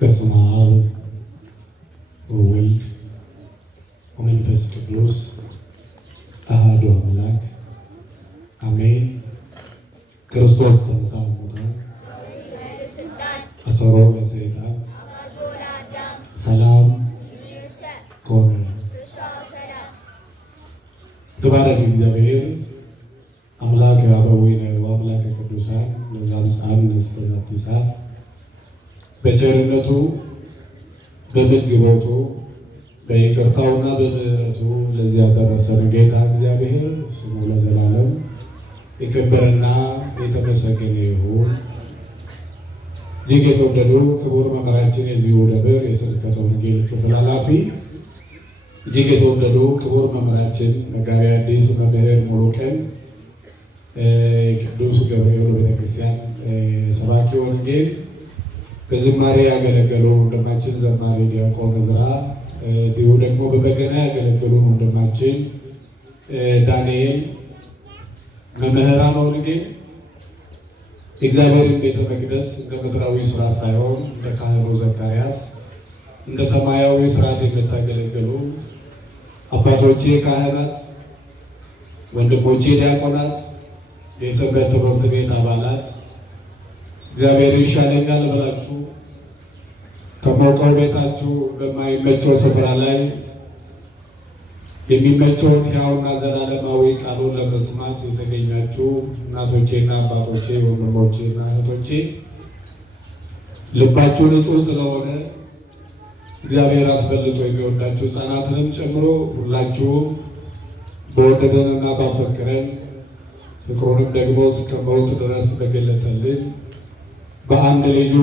በስመ አብ ወወልድ ወመንፈስ ቅዱስ አሐዱ አምላክ አሜን። ክርስቶስ ተንሥአ እሙታን አሰሮ ለሰይጣን ሰላም ኮነ። ተባረክ እግዚአብሔር አምላክ አበዊነ ወአምላክ ቅዱሳን ለዛብፃን እስከዛቲ ሰዓት በቸርነቱ በመግቦቱ በይቅርታውና በምሕረቱ ለዚህ ያደረሰን ጌታ እግዚአብሔር ስሙ ለዘላለም የከበረና የተመሰገነ ይሁን። እጅግ የተወደዱ ክቡር መምህራችን የዚሁ ደብር የስብከተ ወንጌል ክፍል ኃላፊ፣ እጅግ የተወደዱ ክቡር መምህራችን መጋቤ ሐዲስ መምህር ሙሉቀን ቅዱስ ገብርኤል ቤተክርስቲያን ሰባኪ ወንጌል በዝማሬ ያገለገሉ ወንድማችን ዘማሪ ዲያቆን ዕዝራ፣ እንዲሁ ደግሞ በበገና ያገለገሉ ወንድማችን ዳንኤል፣ መምህራን ወንጌል የእግዚአብሔርን ቤተ መቅደስ እንደ ምድራዊ ስርዓት ሳይሆን እንደ ካህኑ ዘካርያስ እንደ ሰማያዊ ስርዓት የምታገለግሉ አባቶቼ ካህናት፣ ወንድሞቼ ዲያቆናት፣ የሰንበት ትምህርት ቤት አባላት እግዚአብሔር ይሻለኛል ብላችሁ ከሞቀው ቤታችሁ በማይመቸው ስፍራ ላይ የሚመቸውን ሕያውና ዘላለማዊ ቃሉን ለመስማት የተገኛችሁ እናቶቼና አባቶቼ፣ ወንድሞቼና እህቶቼ ልባችሁ ንጹሕ ስለሆነ እግዚአብሔር አስበልጦ የሚወዳችሁ ሕፃናትንም ጨምሮ ሁላችሁም በወደደንና ባፈቀረን ፍቅሩንም ደግሞ እስከ ሞት ድረስ በገለጠልን በአንድ ልጁ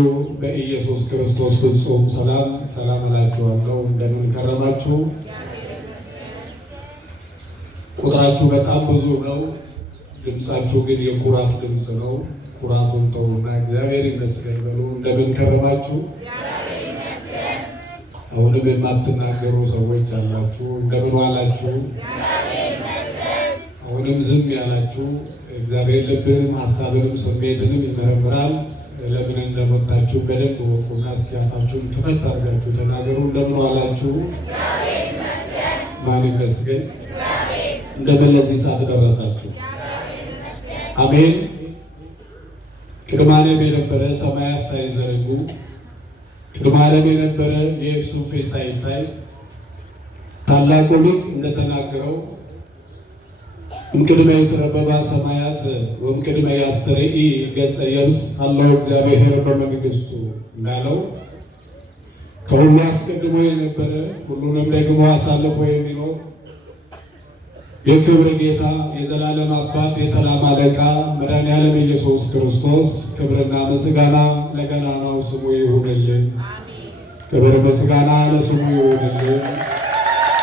በኢየሱስ ክርስቶስ ፍጹም ሰላም ሰላም እላችኋለሁ። እንደምን ከረማችሁ? ቁጥራችሁ በጣም ብዙ ነው። ድምፃችሁ ግን የኩራት ድምፅ ነው። ኩራቱን ተውና እግዚአብሔር ይመስገን በሉ። እንደምን ከረማችሁ? አሁንም የማትናገሩ ሰዎች አላችሁ። እንደምን ዋላችሁ? አሁንም ዝም ያላችሁ እግዚአብሔር ልብንም ሀሳብንም ስሜትንም ይመረምራል። ለምን እንደመጣችሁ በደንብ ወቁና እስኪ አፋችሁን ክፈት አድርጋችሁ ተናገሩ። እንደምን ዋላችሁ? ማን ይመስገን? እንደምን ለዚህ ሰዓት ደረሳችሁ? አሜን። ቅድመ ዓለም የነበረ ሰማያት ሳይዘረጉ ቅድመ ዓለም የነበረ የእርሱ ፊት ሳይታይ ታላቁ ሊቅ እንደተናገረው እምቅድመ ይትረበባ ሰማያት ወእምቅድመ ያስተርኢ ገጸ የብስ አለው እግዚአብሔር በመንግሥቱ እንዳለው ከሁሉ አስቀድሞ የነበረ ሁሉንም ደግሞ አሳልፎ የሚኖር የክብር ጌታ የዘላለም አባት የሰላም አለቃ መድኃኔዓለም ኢየሱስ ክርስቶስ ክብርና ምስጋና ለገናናው ስሙ ይሁንልን። ክብር ምስጋና ለስሙ ይሁንልን።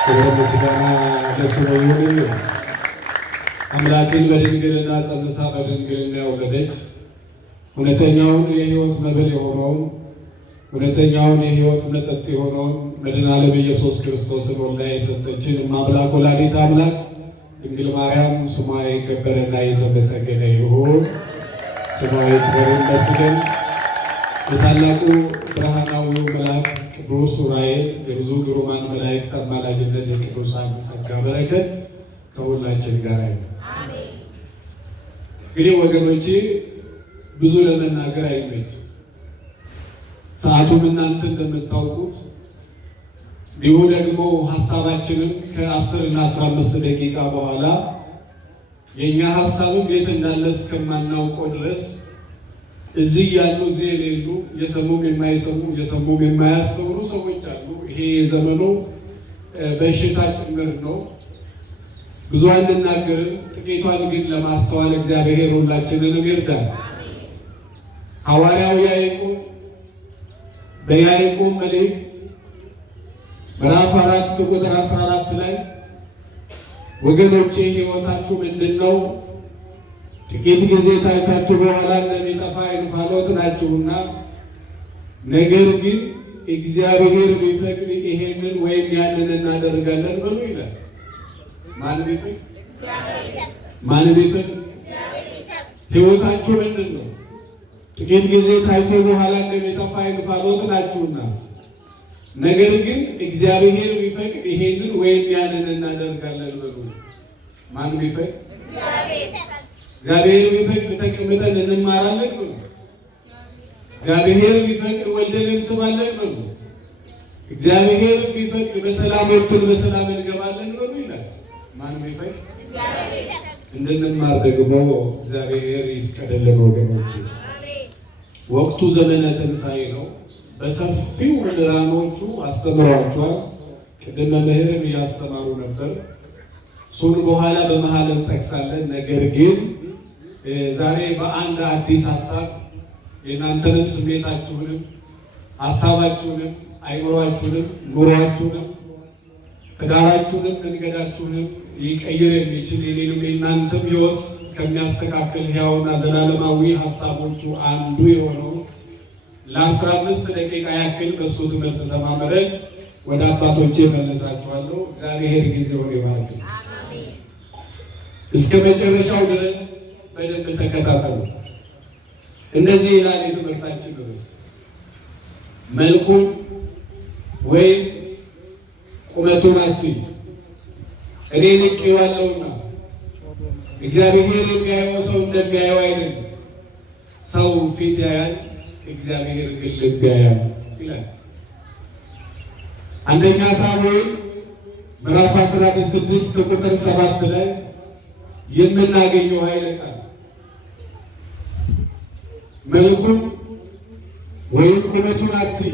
ክብር ምስጋና ለስሙ ይሁንልን። አምላክን በድንግልና ጸንሳ በድንግልና የወለደች እውነተኛውን የሕይወት መብል የሆነውን እውነተኛውን የሕይወት መጠጥ የሆነውን መድኃኔዓለም ኢየሱስ ክርስቶስን ወልዳ የሰጠችን እማምላክ ወላዲተ አምላክ ድንግል ማርያም ስሟ የከበረና የተመሰገነ ይሁን። ስሟ ይክበር ይመስገን። የታላቁ ብርሃናዊው መልአክ ቅዱስ ዑራኤል የብዙ ግሩማን መላእክት አማላጅነት የቅዱሳን ጸጋ በረከት ከሁላችን ጋር ይሁን። እንግዲህ ወገኖቼ ብዙ ለመናገር አይመችም። ሰዓቱም እናንተ እንደምታውቁት እንዲሁ ደግሞ ሀሳባችንም ከ10 እና 15 ደቂቃ በኋላ የእኛ ሀሳብም የት እንዳለ እስከማናውቀው ድረስ እዚህ ያሉ እዚህ የሌሉ የሰሙም የማይሰሙ የሰሙም የማያስተውሉ ሰዎች አሉ። ይሄ የዘመኑ በሽታ ጭምር ነው። ብዙ አንናገርም፣ ጥቂቷን ግን ለማስተዋል እግዚአብሔር ሁላችንንም ይርዳል። ሐዋርያው ያዕቆብ በያዕቆብ መልእክት ምዕራፍ 4 ቁጥር 14 ላይ ወገኖቼ ሕይወታችሁ ምንድን ነው? ጥቂት ጊዜ ታይታችሁ በኋላ እንደሚጠፋ እንፋሎት ናችሁና፣ ነገር ግን እግዚአብሔር ቢፈቅድ ይሄንን ወይም ያንን እናደርጋለን ብሎ ይላል። ማን ቢፈቅድ? ማን ቢፈቅድ? ሕይወታችሁ ምንድን ነው? ጥቂት ጊዜ ታይቶ በኋላ እንደሚጠፋ እንፋሎት ናችሁና፣ ነገር ግን እግዚአብሔር ቢፈቅድ ይሄንን ወይም ያንን እናደርጋለን በሉ። ማን ቢፈቅድ? እግዚአብሔር ቢፈቅድ ተቀምጠን እንማራለን በሉ። እግዚአብሔር ቢፈቅድ ወልደን እንስማለን በሉ። እግዚአብሔር ቢፈቅድ በሰላም ወጥተን በሰላም እንገባለን በሉ ይላል። ማን ቢፈቅድ? እንድንማር ደግሞ እግዚአብሔር ይፍቀድልን ወገኖች። ወቅቱ ዘመነ ትንሣኤ ነው። በሰፊው መምህራኖቹ አስተምሯቸዋል። ቅድመ መምህርም እያስተማሩ ነበር። እሱን በኋላ በመሀል እንጠቅሳለን። ነገር ግን ዛሬ በአንድ አዲስ ሀሳብ የእናንተንም ስሜታችሁንም ሀሳባችሁንም አይምሯችሁንም ኑሯችሁንም ትዳራችሁንም መንገዳችሁንም ሊቀይር የሚችል የሌሉም የእናንተም ሕይወት ከሚያስተካክል ሕያውና ዘላለማዊ ሀሳቦቹ አንዱ የሆነው ለ15 ደቂቃ ያክል በእሱ ትምህርት ተማምረን ወደ አባቶቼ መለሳችኋለሁ። እግዚአብሔር ጊዜውን ይባርክ። እስከ መጨረሻው ድረስ በደንብ ተከታተሉ። እንደዚህ ይላል የትምህርታችን ርዕስ፣ መልኩን ወይም ቁመቱን አትይ፣ እኔ ንቄዋለሁና። እግዚአብሔር የሚያየው ሰው እንደሚያየው አይደለም። ሰው ፊት ያያል፣ እግዚአብሔር ግን ልብ ያያል ይላል። አንደኛ ሳሙኤል ምዕራፍ 16 ከቁጥር 7 ላይ የምናገኘው ኃይለ ቃል መልኩን ወይም ቁመቱን አትይ፣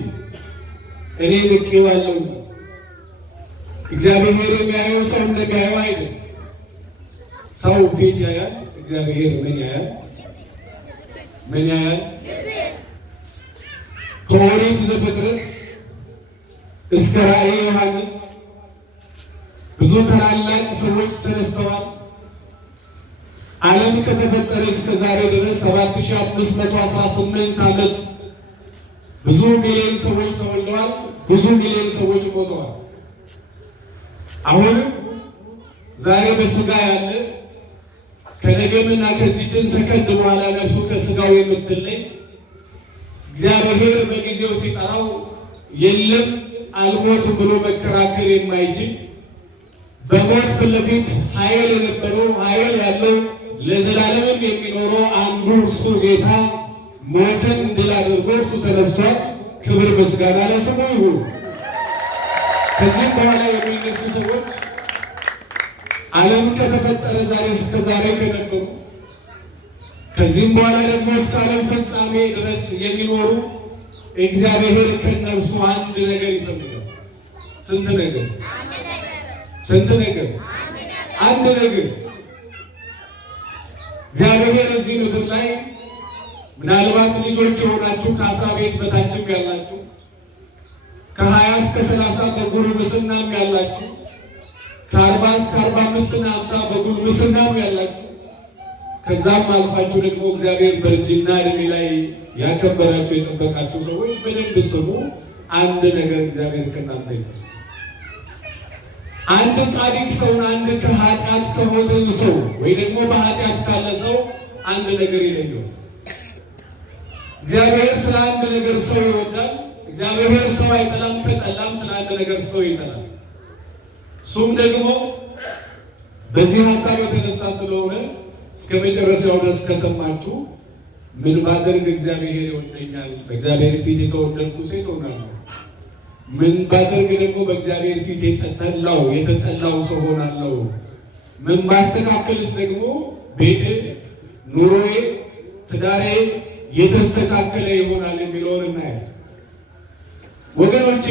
እኔ ንቄዋለሁ። እግዚአብሔር የሚያየው ሰው እንደሚያየው አይደለም። ሰው ፊት ያያል፣ እግዚአብሔር ምን ያያል? ምን ያያል? ከኦሪት ዘፍጥረት እስከ ራእየ ዮሐንስ ብዙ ታላላቅ ሰዎች ተነስተዋል። ዓለም ከተፈጠረ እስከ ዛሬ ድረስ 7518 ዓመት ብዙ ሚሊዮን ሰዎች ተወልደዋል። ብዙ ሚሊዮን ሰዎች ሞተዋል። አሁንም ዛሬ በስጋ ያለ ከነገምና ከዚህችን ሰከንድ በኋላ ነፍሱ ከስጋው የምትለይ እግዚአብሔር በጊዜው ሲጠራው የለም አልሞትም ብሎ መከራከር የማይችል በሞት ፊት ለፊት ኃይል የነበረው ኃይል ያለው ለዘላለምም የሚኖረው አንዱ እርሱ ጌታ ሞትን ድል አድርጎ እርሱ ተነስቷል። ክብር ምስጋና ለስሙ ይሁን። ከዚህም በኋላ የሚነሱ ሰዎች ዓለም ከተፈጠረ ዛሬ እስከ ዛሬ ከነበሩ ከዚህም በኋላ ደግሞ እስከ ዓለም ፍጻሜ ድረስ የሚኖሩ እግዚአብሔር ከነርሱ አንድ ነገር ይፈልጋል። ስንት ነገር? ስንት ነገር? አንድ ነገር። እግዚአብሔር እዚህ ምድር ላይ ምናልባት ልጆች የሆናችሁ ከ10 ቤት በታችም ያላችሁ ከ20 እስከ 30 በጉርምስናም ያላችሁ ከ40 እስከ 45 እና 50 በጉርምስናም ያላችሁ ከዛም አልፋችሁ ደግሞ እግዚአብሔር በእርጅና እድሜ ላይ ያከበራችሁ የጠበቃችሁ ሰዎች በደንብ ስሙ። አንድ ነገር እግዚአብሔር ከእናንተ ይፈልጋል። አንድ ጻድቅ ሰውን አንድ ከኃጢአት ከሞተ ሰው ወይ ደግሞ በኃጢአት ካለ ሰው አንድ ነገር ይለየው። እግዚአብሔር ስለ አንድ ነገር ሰው ይወዳል። እግዚአብሔር ሰው አይጠላም። ከጠላም ስለ አንድ ነገር ሰው ይጠላል። እሱም ደግሞ በዚህ ሀሳብ የተነሳ ስለሆነ እስከ መጨረሻው ድረስ ከሰማችሁ ምን ባደርግ እግዚአብሔር ይወደኛል፣ በእግዚአብሔር ፊት የተወደድኩ ሴት ሆናለሁ፣ ምን ባደርግ ደግሞ በእግዚአብሔር ፊት የተጠላው ሰው ሆናለሁ፣ ምን ባስተካከልስ ደግሞ ቤቴ፣ ኑሮዬ፣ ትዳሬ የተስተካከለ ይሆናል የሚለውን እናያለን። ወገኖቼ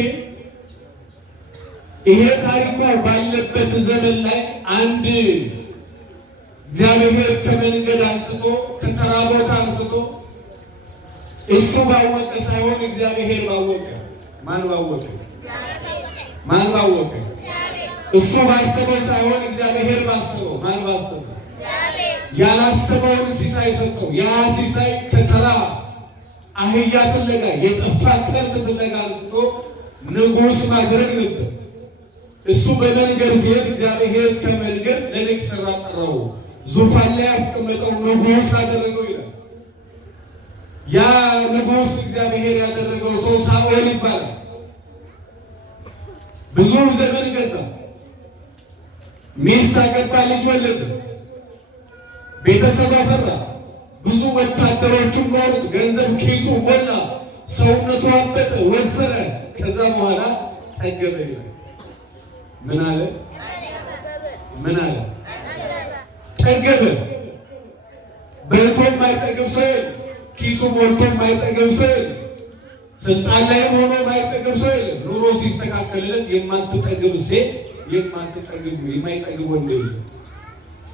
ይሄ ታሪኩ ባለበት ዘመን ላይ አንድ እግዚአብሔር ከመንገድ አንስቶ ከተራ ቦታ አንስቶ እሱ ባወቀ ሳይሆን እግዚአብሔር ባወቀ። ማን ባወቀ? ማን ባወቀ? እሱ ባሰበው ሳይሆን እግዚአብሔር ባሰበው። ማን ባሰበው? ያላሰበውን ሲሳይ ሰጠው። ያ ሲሳይ ከተራ አህያ ፍለጋ የጠፋ ከብት ፍለጋ አንስቶ ንጉሥ ማድረግ ነበር። እሱ በመንገድ ሲሄድ እግዚአብሔር ከመንገድ ለንግሥ ጠራው፣ ዙፋን ላይ ያስቀመጠው ንጉሥ አደረገው ይላል። ያ ንጉሥ እግዚአብሔር ያደረገው ሰው ሳኦል ይባላል። ብዙ ዘመን ገዛ፣ ሚስት አገባ፣ ልጅ ወለደ፣ ቤተሰብ አፈራ፣ ብዙ ወታደሮቹን ኖሩት፣ ገንዘብ ኪሱ ሞላ፣ ሰውነቱ አበጠ፣ ወፈረ። ከዛ በኋላ ጠገበ ይላል። ምን አለ? ምን አለ? ጠገበ። በልቶ የማይጠግብ ሰው፣ ኪሱ ሞልቶ የማይጠግብ ሰው፣ ስልጣን ላይ ሆኖ የማይጠግብ ሰው የለም። ኑሮ ሲስተካከልለት የማትጠግብ ሴት፣ የማይጠግብ ወንድ የለም።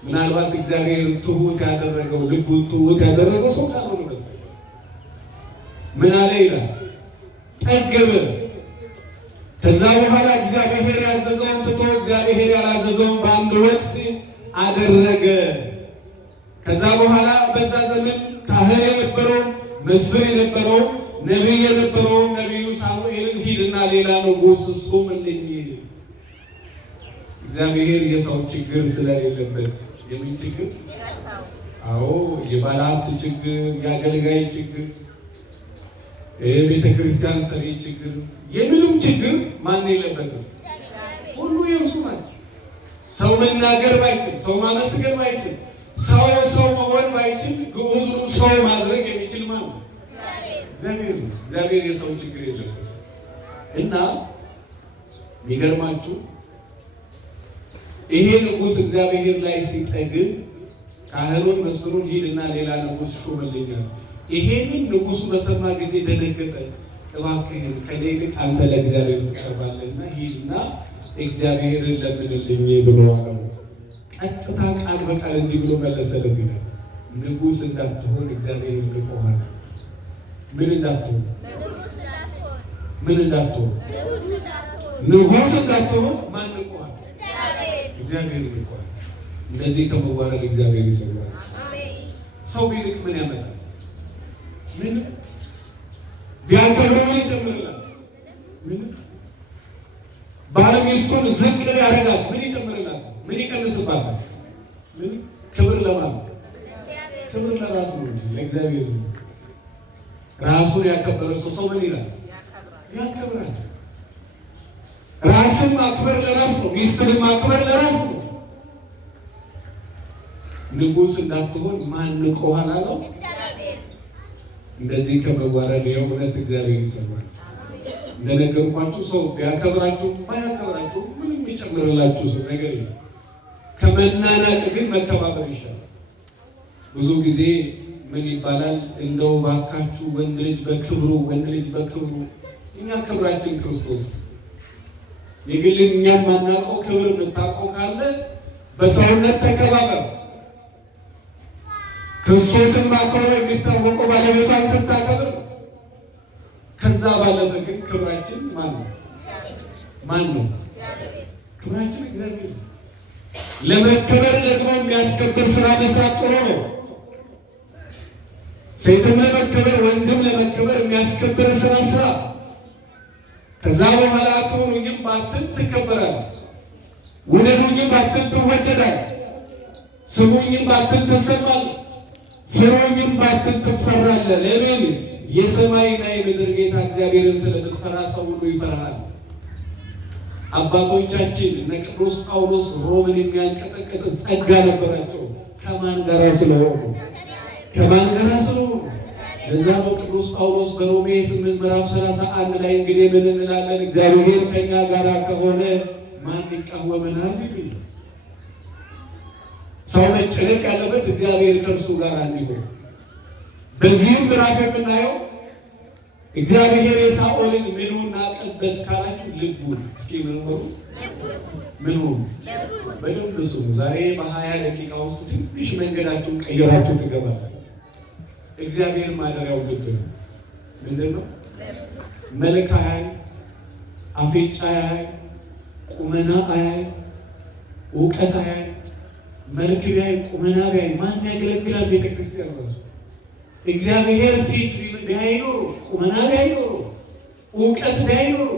ምናልባት እግዚአብሔር ትሁት ያደረገው ልቡን ትሁት ያደረገው ሰው ካልሆነ በስተቀር ምን አለ ይላል? ጠገበ። ከዛ በኋላ እግዚአብሔር ያዘዘውን ትቶ እግዚአብሔር ያላዘዘውን በአንድ ወቅት አደረገ። ከዛ በኋላ በዛ ዘመን ካህን የነበረው መስፍን የነበረው ነቢይ የነበረው ነቢዩ ሳሙኤልን ሂድና ሌላ ንጉሥ ሹምልኝ። እግዚአብሔር የሰው ችግር ስለሌለበት የምን ችግር? አዎ የባለሀብት ችግር፣ የአገልጋይ ችግር፣ የቤተ ክርስቲያን ሰሪ ችግር፣ የምንም ችግር ማን የለበትም? ሁሉ የእሱ ናቸው። ሰው መናገር ባይችል፣ ሰው ማመስገን ባይችል፣ ሰው መሆን ባይችል፣ ግዑዙን ሰው ማድረግ የሚችል ማለት ነው እግዚአብሔር ነው። እግዚአብሔር የሰው ችግር የለበት እና የሚገርማችሁ ይሄ ንጉሥ እግዚአብሔር ላይ ሲጠግብ ካህኑን መስፍኑን ሂድና ሌላ ንጉሥ ሹምልኝ። ይሄንን ንጉሡ በሰማ ጊዜ ደነገጠ። እባክህን ከኔ ይልቅ አንተ ለእግዚአብሔር ትቀርባለህና ሂድና እግዚአብሔርን ለምንልኝ ብሎ አለው። ቀጥታ ቃል በቃል እንዲህ ብሎ መለሰለት ይላል። ንጉሥ እንዳትሆን እግዚአብሔር ልቆሃል። ምን እንዳትሆን? ምን እንዳትሆን? ንጉሥ እንዳትሆን ማን ልቆሃል? እግዚአብሔር ልቆሃል። እንደዚህ ከመዋረድ እግዚአብሔር ይሰውራል። ሰው ቢልቅ ምን ያመጣል? ምን ቢያከብር ምን ይጨምርላል? ምን ባል ሚስቱን ዝቅ ቢያደርጋት ምን ይጨምርላል? ምን ይቀንስባታል? ምን ክብር ለማን? ክብር ለራሱ ነው እንጂ ለእግዚአብሔር ነው። ራሱን ያከበረ ሰው ምን ይላል? ያከብራል። ራስን ማክበር ለራስ ነው። ሚስትን ማክበር ለራስ ነው። ንጉሥ እንዳትሆን ማን ልቆሃል አለው? እንደዚህ ከመዋረድ የእውነት እግዚአብሔር ይሰማል። እንደነገርኳችሁ ሰው ቢያከብራችሁ ባያከብራችሁ ምንም ይጨምርላችሁ ሰው ነገር የለም። ከመናናቅ ግን መከባበር ይሻላል። ብዙ ጊዜ ምን ይባላል? እንደው ባካችሁ ወንድ ልጅ በክብሩ፣ ወንድ ልጅ በክብሩ። እኛ ክብራችን ክርስቶስ የግል እኛም ማናውቀው ክብር የምታውቀው ካለ በሰውነት ተከባበር። ክርስቶስን ማክበር የሚታወቀው ባለቤቷን ስታከብር። ከዛ ባለፈ ግን ክብራችን ማን ነው? ማን ነው? ክብራችን እግዚአብሔር ነው። ለመከበር ደግሞ የሚያስከብር ስራ መስራት ጥሩ ነው። ሴትም ለመከበር ወንድም ለመከበር የሚያስከብር ስራ ስራ። ከዛ በኋላ ክብሩኝም ባትል ትከበራለህ፣ ውደዱኝም ባትል ትወደዳለህ፣ ስሙኝም ባትል ትሰማለህ፣ ፍሩኝም ባትል ትፈራለህ። ለምን? የሰማይና የምድር ጌታ እግዚአብሔርን ስለምትፈራ ሰው ሁሉ ይፈራሃል። አባቶቻችን እነ ቅዱስ ጳውሎስ ሮምን የሚያንቀጠቅጥ ጸጋ ነበራቸው። ከማን ጋር ስለሆኑ? ከማን ጋር ስለሆኑ? ለዛ ነው ቅዱስ ጳውሎስ በሮሜ 8 ምዕራፍ 31 ላይ እንግዲህ ምን እንላለን? እግዚአብሔር ከኛ ጋር ከሆነ ማን ይቃወመናል? ሰው መጨነቅ ያለበት እግዚአብሔር ከእርሱ ጋር እንዲሆን። በዚህም ምዕራፍ የምናየው እግዚአብሔር የሳኦልን ምኑን ናቀበት ካላችሁ ልቡን። እስኪ ምኑን በደንብ ስሙ። ዛሬ በ20 ደቂቃ ውስጥ ትንሽ መንገዳችሁን ቀይራችሁ ትገባላችሁ። እግዚአብሔር ማደሪያው ልብ ነው። ምንድን ነው? መልክ አያይ፣ አፍንጫ አያይ፣ ቁመና አያይ፣ እውቀት አያይ። መልክ ቢያይ ቁመና ቢያይ ማን ያገለግላል? ቤተክርስቲያን ራሱ እግዚአብሔር ፊት ቢያይ ኖሮ፣ ቁመና ቢያይ ኖሮ፣ እውቀት ቢያይ ኖሮ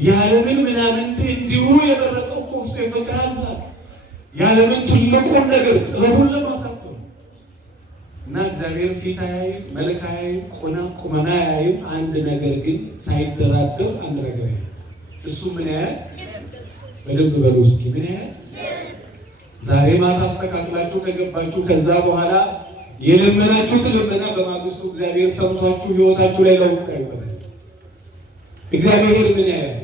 ያለምን ምናምንቴ እንዲሁ የመረጠው እኮ እሱ የፍቅር አምላክ ያለምን ትልቁን ነገር ጥበቡን ለማሳፈር እና እግዚአብሔር ፊት አያይም፣ መልክ አያይም፣ ቁመና አያይም። አንድ ነገር ግን ሳይደራደር አንድ ነገር ያያል። እሱ ምን ያያል? በደንብ በሉ እስኪ ምን ያያል? ዛሬ ማታ አስተካክላችሁ ከገባችሁ ከዛ በኋላ የለመናችሁት ልመና በማግስቱ እግዚአብሔር ሰምቷችሁ ሕይወታችሁ ላይ ለውጥ ያመጣል። እግዚአብሔር ምን ያያል?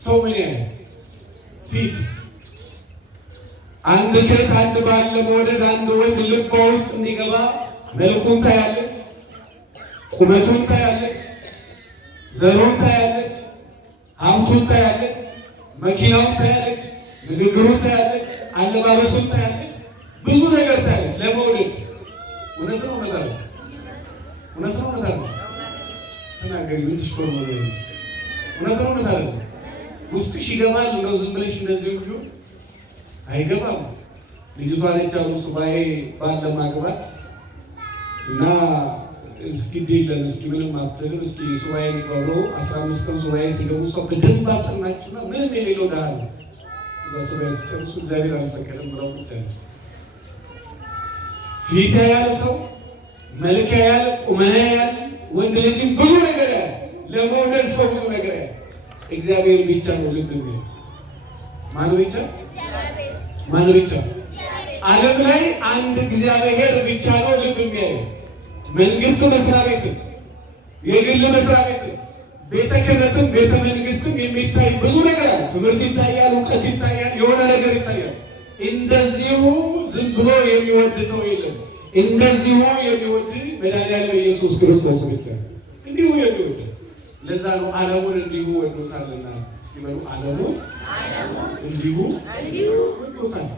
ሰው ምን ያያል? ፊት። አንድ ሴት አንድ ባል ለመውደድ አንድ ወንድ ልቧ ውስጥ እንዲገባ መልኩን ታያለች፣ ቁመቱን ታያለች፣ ዘሩን ታያለች፣ ሀብቱን ታያለች፣ መኪናውን ታያለች፣ ንግግሩን ታያለች፣ አለባበሱን ታያለች፣ ብዙ ነገር ታያለች ለመውደድ። እውነት ነው እውነት አለ? እውነት ነው እውነት አለ? ተናገሪ ብትሽ ኮር ነው። እውነት ነው እውነት አለ? ውስጥሽ ይገባል ነው ዝም ብለሽ እንደዚህ ሁሉ አይገባም። ልጅቷ ነች አሁን ሱባኤ ባለ ማግባት እና እስኪ ዲለን እስኪ ምንም አትልም እስኪ ሱባኤ ሊቀሩ 15 ቀን ሱባኤ ሲገቡ ሰው በደንብ አጥናችሁና ምንም የሌለው ዳል እዛ ሱባኤ ሲጨርሱ እግዚአብሔር አልፈቀደም ብለው ብታይ ፊት ያለ ሰው መልክ ያለ ቁመና ያለ ወንድ ልጅም ብዙ ነገር ያለ ለመውደድ ሰው ብዙ ነገር ያለ እግዚአብሔር ብቻ ነው ልብ የሚል። ማን ብቻ? ማን ብቻ? ዓለም ላይ አንድ እግዚአብሔር ብቻ ነው ልብ የሚያየው። መንግስት መስሪያ ቤት፣ የግል መስሪያ ቤት፣ ቤተ ክህነትም ቤተ መንግስትም የሚታይ ብዙ ነገር አለ። ትምህርት ይታያል፣ እውቀት ይታያል፣ የሆነ ነገር ይታያል። እንደዚሁ ዝም ብሎ የሚወድ ሰው የለም። እንደዚሁ የሚወድ መድኃኒዓለም ኢየሱስ ክርስቶስ ብቻ እንዲሁ የሚወድ። ለዛ ነው ዓለሙን እንዲሁ ወዶታልና። እስኪ በሉ ዓለሙን እንዲሁ ወዶታል።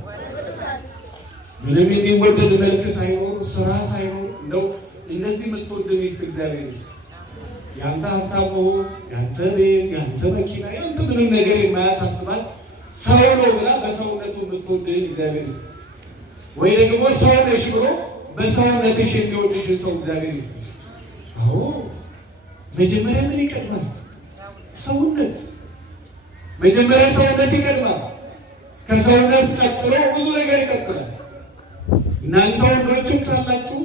ምንም የሚወደድ መልክ ሳይኖር ስራ ሳይኖር እንደው እንደዚህ የምትወድ ሚስት እግዚአብሔር ይስጥ። ያንተ ሀብታም መሆን፣ ያንተ ቤት፣ ያንተ መኪና፣ ያንተ ምንም ነገር የማያሳስባት ሰው ነው ብላ በሰውነቱ የምትወድን እግዚአብሔር ይስጥ። ወይ ደግሞ ሰው ነሽ ብሎ በሰውነትሽ የሚወድሽን ሰው እግዚአብሔር ይስጥ። አዎ መጀመሪያ ምን ይቀድማል? ሰውነት። መጀመሪያ ሰውነት ይቀድማል። ከሰውነት ቀጥሎ ብዙ ነገር ይቀጥላል። እናንተ ወንዶችም ካላችሁ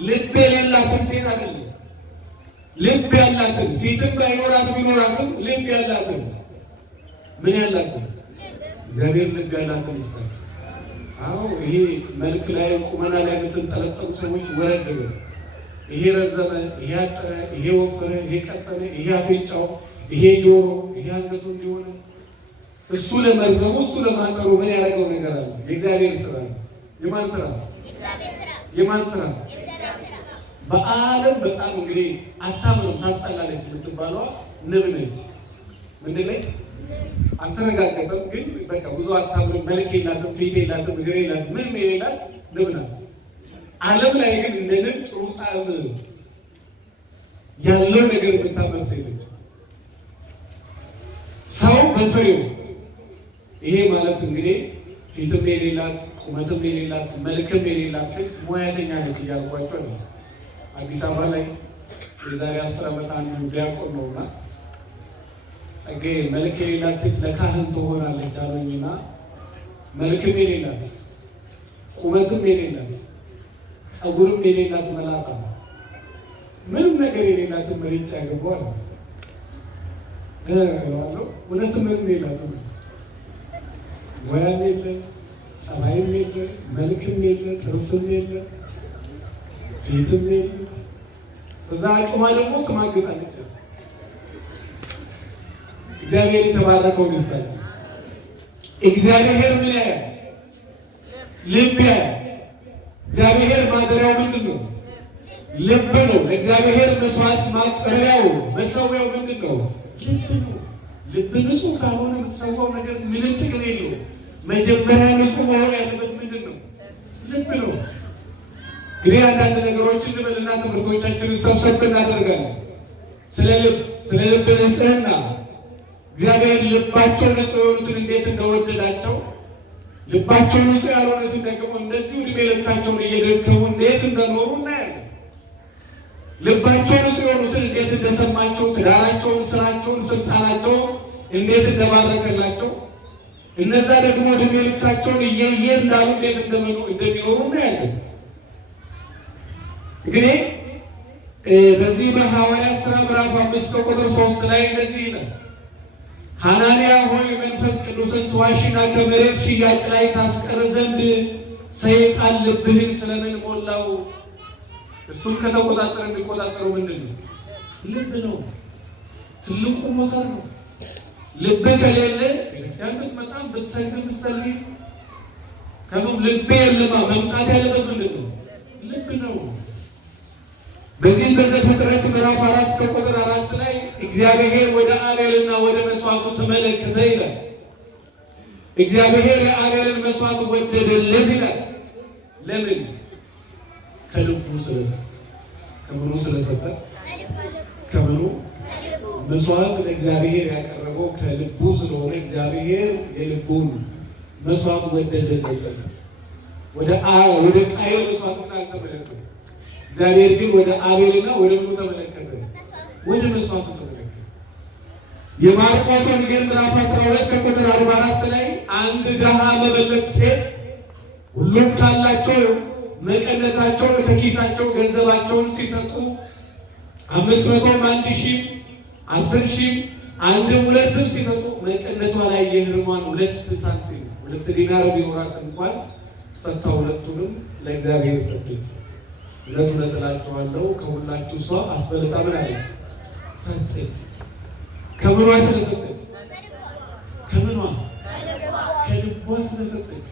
ልብ የሌላትን ሴት አይደለም፣ ልብ ያላትን ፊትም ባይኖራት ቢኖራትም ልብ ያላትን ምን ያላትን እግዚአብሔር ልብ ያላትን ይስጣችሁ። አዎ ይሄ መልክ ላይ ቁመና ላይ የምትንጠለጠሉ ሰዎች ወረድ ብለው ይሄ ረዘመ፣ ይሄ አጠረ፣ ይሄ ወፈረ፣ ይሄ ቀጠነ፣ ይሄ አፍንጫው፣ ይሄ ጆሮ፣ ይሄ አንገቱ እንዲሆነ እሱ ለመርዘሙ እሱ ለማጠሩ ምን ያደረገው ነገር አለ? የእግዚአብሔር ስራ ነው። የማን ስራ ነው? የማን ስራ ነው? በዓለም በጣም እንግዲህ አታምነው ታስጠላለች የምትባለዋ ንብ ነች። ምንድን ነች? አልተረጋገጠም፣ ግን በቃ ብዙ አታምነው። መልክ የላትም፣ ፊት የላትም፣ እግር የላትም፣ ምንም የሌላት ንብ ናት። ዓለም ላይ ግን እንደ ንብ ጥሩ ጣዕም ያለው ነገር የምታመር ሴት ነች። ሰው በፍሬው ይሄ ማለት እንግዲህ ፊትም የሌላት ቁመትም የሌላት መልክም የሌላት ሴት ሙያተኛ ነች እያልኳቸው ነው። አዲስ አበባ ላይ የዛሬ 10 ዓመት አንዱ ዲያቆን ነውና ጸጋዬ መልክ የሌላት ሴት ለካህን ትሆናለች አሉኝና መልክም የሌላት ቁመትም የሌላት ጸጉርም የሌላት መልአክ ምንም ነገር የሌላት መሪጫ ያገባዋል። እውነትም ምንም የላትም። ወያም የለ፣ ጸባይም የለ፣ መልክም የለ፣ ጥርስም የለ፣ ፊትም የለ። እዛ አቅሟ ደግሞ ትማግጣለች። እግዚአብሔር የተባረከውን ይስጣል። እግዚአብሔር ምን ያያል? ልብ ያያል። እግዚአብሔር ማደሪያው ምንድን ነው? ልብ ነው። ለእግዚአብሔር መስዋዕት ማቅረቢያው መሰዊያው ምንድን ነው? ልብ ነው። ልብ ንጹህ ካልሆነ የምትሰዋው ነገር ምንም ጥቅም የለው። መጀመሪያ ንጹህ መሆን ያለበት ምንድን ነው? ልብ ነው። እንግዲህ አንዳንድ ነገሮችን ልበልና ትምህርቶቻችንን ሰብሰብ እናደርጋለን። ስለ ልብ ንጽህና እግዚአብሔር ልባቸው ንጹህ የሆኑትን እንዴት እንደወደዳቸው፣ ልባቸው ንጹህ ያልሆኑትን ደግሞ እንደዚሁ ዕድሜ ልካቸውን እየደከሙ እንዴት እንደኖሩ እናያለን። ልባቸው ንጹህ የሆኑትን እንዴት እንደሰማቸው፣ ትዳራቸውን፣ ስራቸውን፣ ስልጣናቸውን እንዴት እንደባረከላቸው፣ እነዛ ደግሞ ዕድሜ ልካቸውን እየየ እንዳሉ እንዴት እንደሚኖሩ እናያለን። እንግዲህ በዚህ በሐዋርያት ሥራ ምዕራፍ 5 ቁጥር 3 ላይ እንደዚህ ነው። ሐናንያ ሆይ መንፈስ ቅዱስን ተዋሽና ከመሬት ሽያጭ ላይ ታስቀር ዘንድ ሰይጣን ልብህን ስለምን ሞላው? እሱን ከተቆጣጠረ የሚቆጣጠሩ ምንድን ነው? ልብ ነው። ትልቁ ሞተር ነው። ልብ ከሌለ ቤተክርስቲያን ብትመጣ ብትሰግድ ብትጸልይ ከዚም ልብ የለማ መምጣት ያለበት ምንድን ነው? ልብ ነው። በዚህ በዘፍጥረት ምዕራፍ 4 ከቁጥር 4 ላይ እግዚአብሔር ወደ አቤልና ወደ መስዋዕቱ ተመለከተ ይላል። እግዚአብሔር የአቤልን መስዋዕት ወደደለት ይላል። ለምን? ከልቡ ስለሰጠ። ከምኑ ስለሰጠ? ከምኑ? መስዋዕት ለእግዚአብሔር ያቀረበው ከልቡ ስለሆነ እግዚአብሔር የልቡን መስዋዕት ወደደለት። ወደ ቃየል መስዋዕትና አልተመለከተ። እግዚአብሔር ግን ወደ አቤልና ወደ ምኑ ተመለከተ? ወደ መስዋዕቱ ተመለከተ። የማርቆስ ወንጌል ምዕራፍ 12 ከቁጥር 44 ላይ አንድ ድሃ መበለት ሴት ሁሉም ካላቸው መቀነታቸውን ከኪሳቸው ገንዘባቸውን ሲሰጡ 500 1,000 10,000 1 2 ሲሰጡ መቀነቷ ላይ የህርሟን 2 ሳንቲም 2 ዲናር ቢኖራት እንኳን ፈታ ሁለቱንም ለእግዚአብሔር ሰጠች። እውነት እላችኋለሁ ከሁላችሁ እሷ አስበልጣ ምን አለች? ሰጠች። ከምኗ ስለሰጠች? ከምኗ? ከልቧ ስለሰጠች።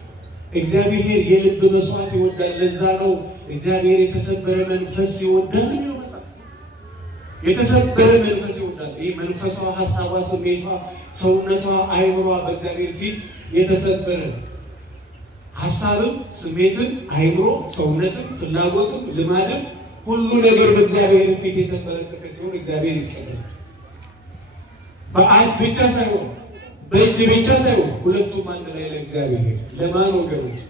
እግዚአብሔር የልብ መስዋዕት ይወዳል። ለዛ ነው እግዚአብሔር የተሰበረ መንፈስ ይወዳል ነው። የተሰበረ መንፈስ ይወዳል። ይህ መንፈሷ፣ ሀሳቧ፣ ስሜቷ፣ ሰውነቷ፣ አይምሯ በእግዚአብሔር ፊት የተሰበረ ሀሳብም፣ ስሜትም፣ አይምሮ፣ ሰውነትም፣ ፍላጎትም፣ ልማድም ሁሉ ነገር በእግዚአብሔር ፊት የተበረከከ ሲሆን እግዚአብሔር ይቀበላል። በአፍ ብቻ ሳይሆን በእጅ ብቻ ሳይሆን ሁለቱም አንድ ላይ ለእግዚአብሔር። ለማን ወገኖች?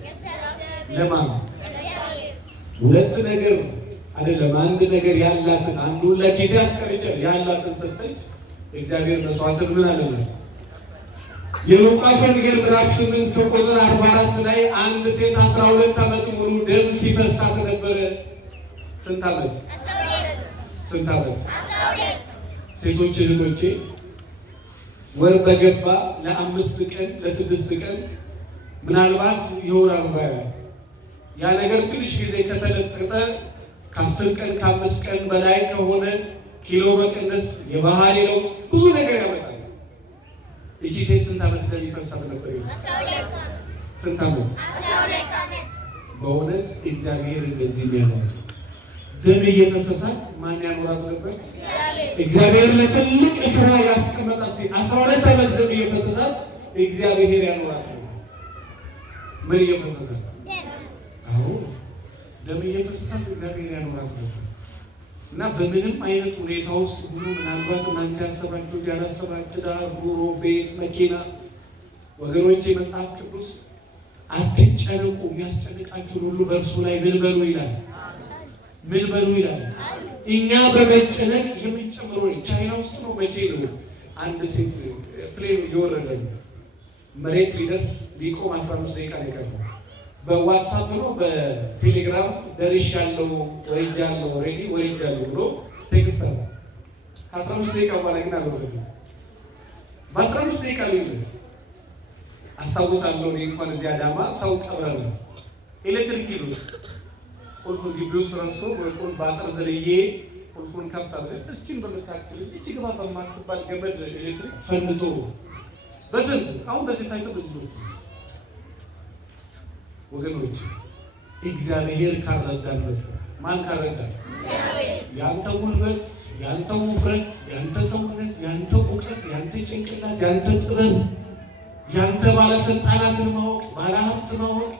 ለማን? ሁለት ነገር አይደለም፣ አንድ ነገር ያላትን አንዱን ለኪሴ አስቀርጨ ያላትን ሰጠች። እግዚአብሔር መስዋዕትን ምን አለላት? የሉቃስ ወንጌል ምዕራፍ 8 ከቁጥር 44 ላይ አንድ ሴት 12 ዓመት ሙሉ ደም ሲፈሳት ነበረ። ስንት ዓመት? ስንት ዓመት? ሴቶች እህቶቼ ወር በገባ ለ5 ቀን ለ6 ቀን ምናልባት የወር አበባ ያ ነገር ትንሽ ጊዜ ከተለጠጠ ከ10 ቀን ከ5 ቀን በላይ ከሆነ ኪሎ መቀነስ፣ የባህሪ ለውጥ ብዙ ነገር ያመጣል። እቺ ሴት ስንት ዓመት እንደሚፈሳት ነበር? 12 ስንት ዓመት? 12 ዓመት። በእውነት እግዚአብሔር እንደዚህ የሚያኖር ደም እየፈሰሳት ማን ያኖራት ነበር? እግዚአብሔር ለትልቅ ስራ ያስቀመጣት ሴት 12 ዓመት ደም እየፈሰሳት እግዚአብሔር ያኖራት ነው። ምን እየፈሰሳት? አዎ ደም እየፈሰሳት እግዚአብሔር ያኖራት ነው። እና በምንም አይነት ሁኔታ ውስጥ ሁሉ ምናልባት እናንተ ያሰባችሁት ያላሰባችሁት ትዳር፣ ኑሮ፣ ቤት፣ መኪና ወገኖች የመጽሐፍ ቅዱስ አትጨነቁ፣ የሚያስጨንቃችሁን ሁሉ በእርሱ ላይ ምን በሉ ይላል። ምን በሉ ይላል። እኛ በመጨነቅ የምንጨምረው ቻይና ውስጥ ነው። መቼ ነው አንድ ሴት ፕሌን እየወረደ መሬት ሊደርስ ሊቆም 15 ደቂቃ ነው የቀረው። በዋትሳፕ ነው በቴሌግራም ደርሻለሁ፣ ወርጃለሁ፣ ኦልሬዲ ወርጃለሁ ብሎ ቴክስት አለ። ከ15 ደቂቃ በኋላ ግን አልወረደም። በ15 ደቂቃ ልዩነት አስታውሳለሁ። እኔ እንኳን እዚህ አዳማ ሰው ቀብረን ኤሌክትሪክ ይዞ ቁልፍ ግቢ ውስጥ ረስቶ ቁልፍ በአጥር ዘልዬ ቁልፉን ከፍታለሁ። እስኪን በመታከል እዚህ ግባ በማትባል ገመድ ኤሌክትሪክ ፈንድቶ በስንት አሁን በዚህ ታይቶ ብዙ ወገኖች እግዚአብሔር ካረዳን በስተቀር ማን ካረዳን? ያንተ ጉልበት፣ ያንተ ውፍረት፣ ያንተ ሰውነት፣ ያንተ እውቀት፣ ያንተ ጭንቅላት፣ ያንተ ጥበብ፣ ያንተ ባለስልጣናትን ማወቅ፣ ባለሀብት ማወቅ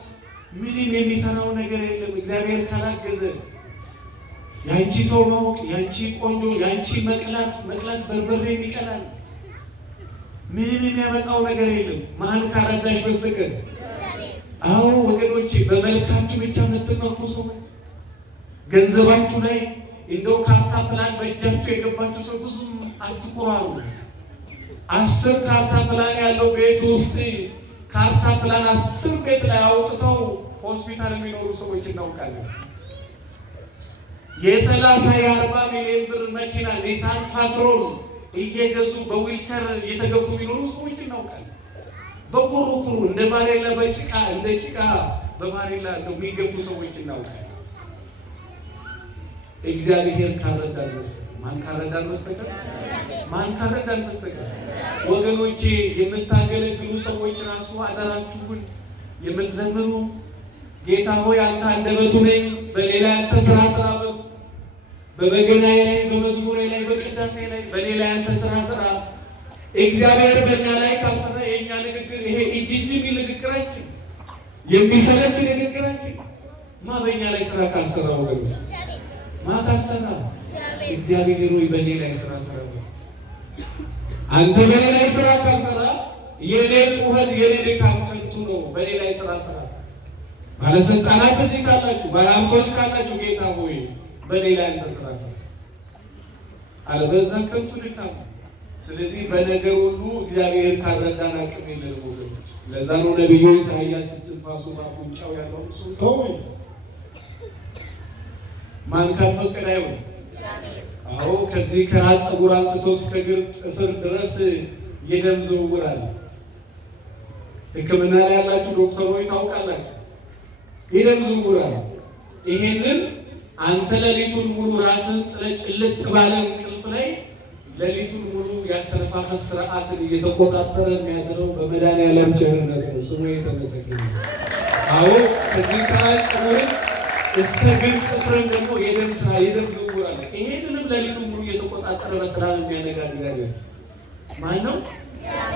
ምንም የሚሰራው ነገር የለም እግዚአብሔር ካላገዘ። ያንቺ ሰው ማወቅ፣ ያንቺ ቆንጆ፣ ያንቺ መቅላት በርበሬ ይቀላል። ምንም የሚያመጣው ነገር የለም ማን ካረዳሽ በስተቀር። አዎ ወገኖቼ በመልካችሁ ብቻ የምትመኩ ሰዎች ገንዘባችሁ ላይ እንደው ካርታ ፕላን በእጃችሁ የገባችሁ ሰው ብዙም አትኩራሩ። 10 ካርታ ፕላን ያለው ቤት ውስጥ ካርታ ፕላን 10 ቤት ላይ አውጥተው ሆስፒታል የሚኖሩ ሰዎች እናውቃለን። የ30 የ40 ሚሊዮን ብር መኪና ኒሳን ፓትሮል እየገዙ በዊልቸር እየተገፉ ቢኖሩ ሰዎች እናውቃለን። በኩሩ እንደ ባሬላ በጭቃ እንደ ጭቃ በባሬላ የሚገፉ ሰዎች እናውቃለን። እግዚአብሔር ካረዳን በስተቀር ወገኖቼ የምታገለግሉ ሰዎች ራሱ አደራችሁን የምትዘምሩ ጌታ ሆይ አንተ አንደበቱ ነኝ፣ በሌላ ያንተ ስራ በበገናዬ ላይ በመዝሙሬ ላይ በቅዳሴ ላይ በሌላ ያንተ ስራ እግዚአብሔር በእኛ ላይ ካልሰራ የእኛ ንግግር ይሄ እጅ የሚል ንግግራችን የሚሰለች ንግግራችን በእኛ ላይ ስራ ካልሰራ ወገኖች ካልሰራ እግዚአብሔር ሆይ በእኔ ላይ ስራ አንተ በእኔ ላይ ስራ ካልሰራ የኔ ጩኸት የኔ ድካም ከንቱ ነው። በእኔ ላይ ስራ ባለስልጣናት እዚህ ካላችሁ ባለሀብቶች ካላችሁ ጌታ ሆይ በእኔ ላይ አንተ ስራ አለበለዚያ ከንቱ ድካም። ስለዚህ በነገር ሁሉ እግዚአብሔር ካረዳን አቅም የለንም ወገኖች። ለዛ ነው ነቢዩ ኢሳይያስ እስትንፋሱ በአፍንጫው ያለው ሰው ማን ካልፈቀደ አይሆን። አዎ ከዚህ ከራስ ፀጉር አንስቶ እስከ እግር ጥፍር ድረስ የደም ዝውውር አለ። ሕክምና ላይ ያላችሁ ዶክተሮች ታውቃላችሁ፣ የደም ዝውውር አለ። ይሄንን አንተ ሌሊቱን ሙሉ ራስን ጥለጭልጥ ባለ እንቅልፍ ላይ ሌሊቱን ሙሉ ያተነፋፈስ ስርዓትን እየተቆጣጠረ የሚያድረው በመድኃኒዓለም ቸርነት ነው። ስሙ የተመሰገነ። አዎ ከዚህ ከራስ ፀጉር እስከ እግር ጥፍርን ደግሞ የደም ዝውውር አለ። ይሄንንም ሌሊቱን ሙሉ እየተቆጣጠረ በሰላም የሚያነጋ እግዚአብሔር ማን ነው?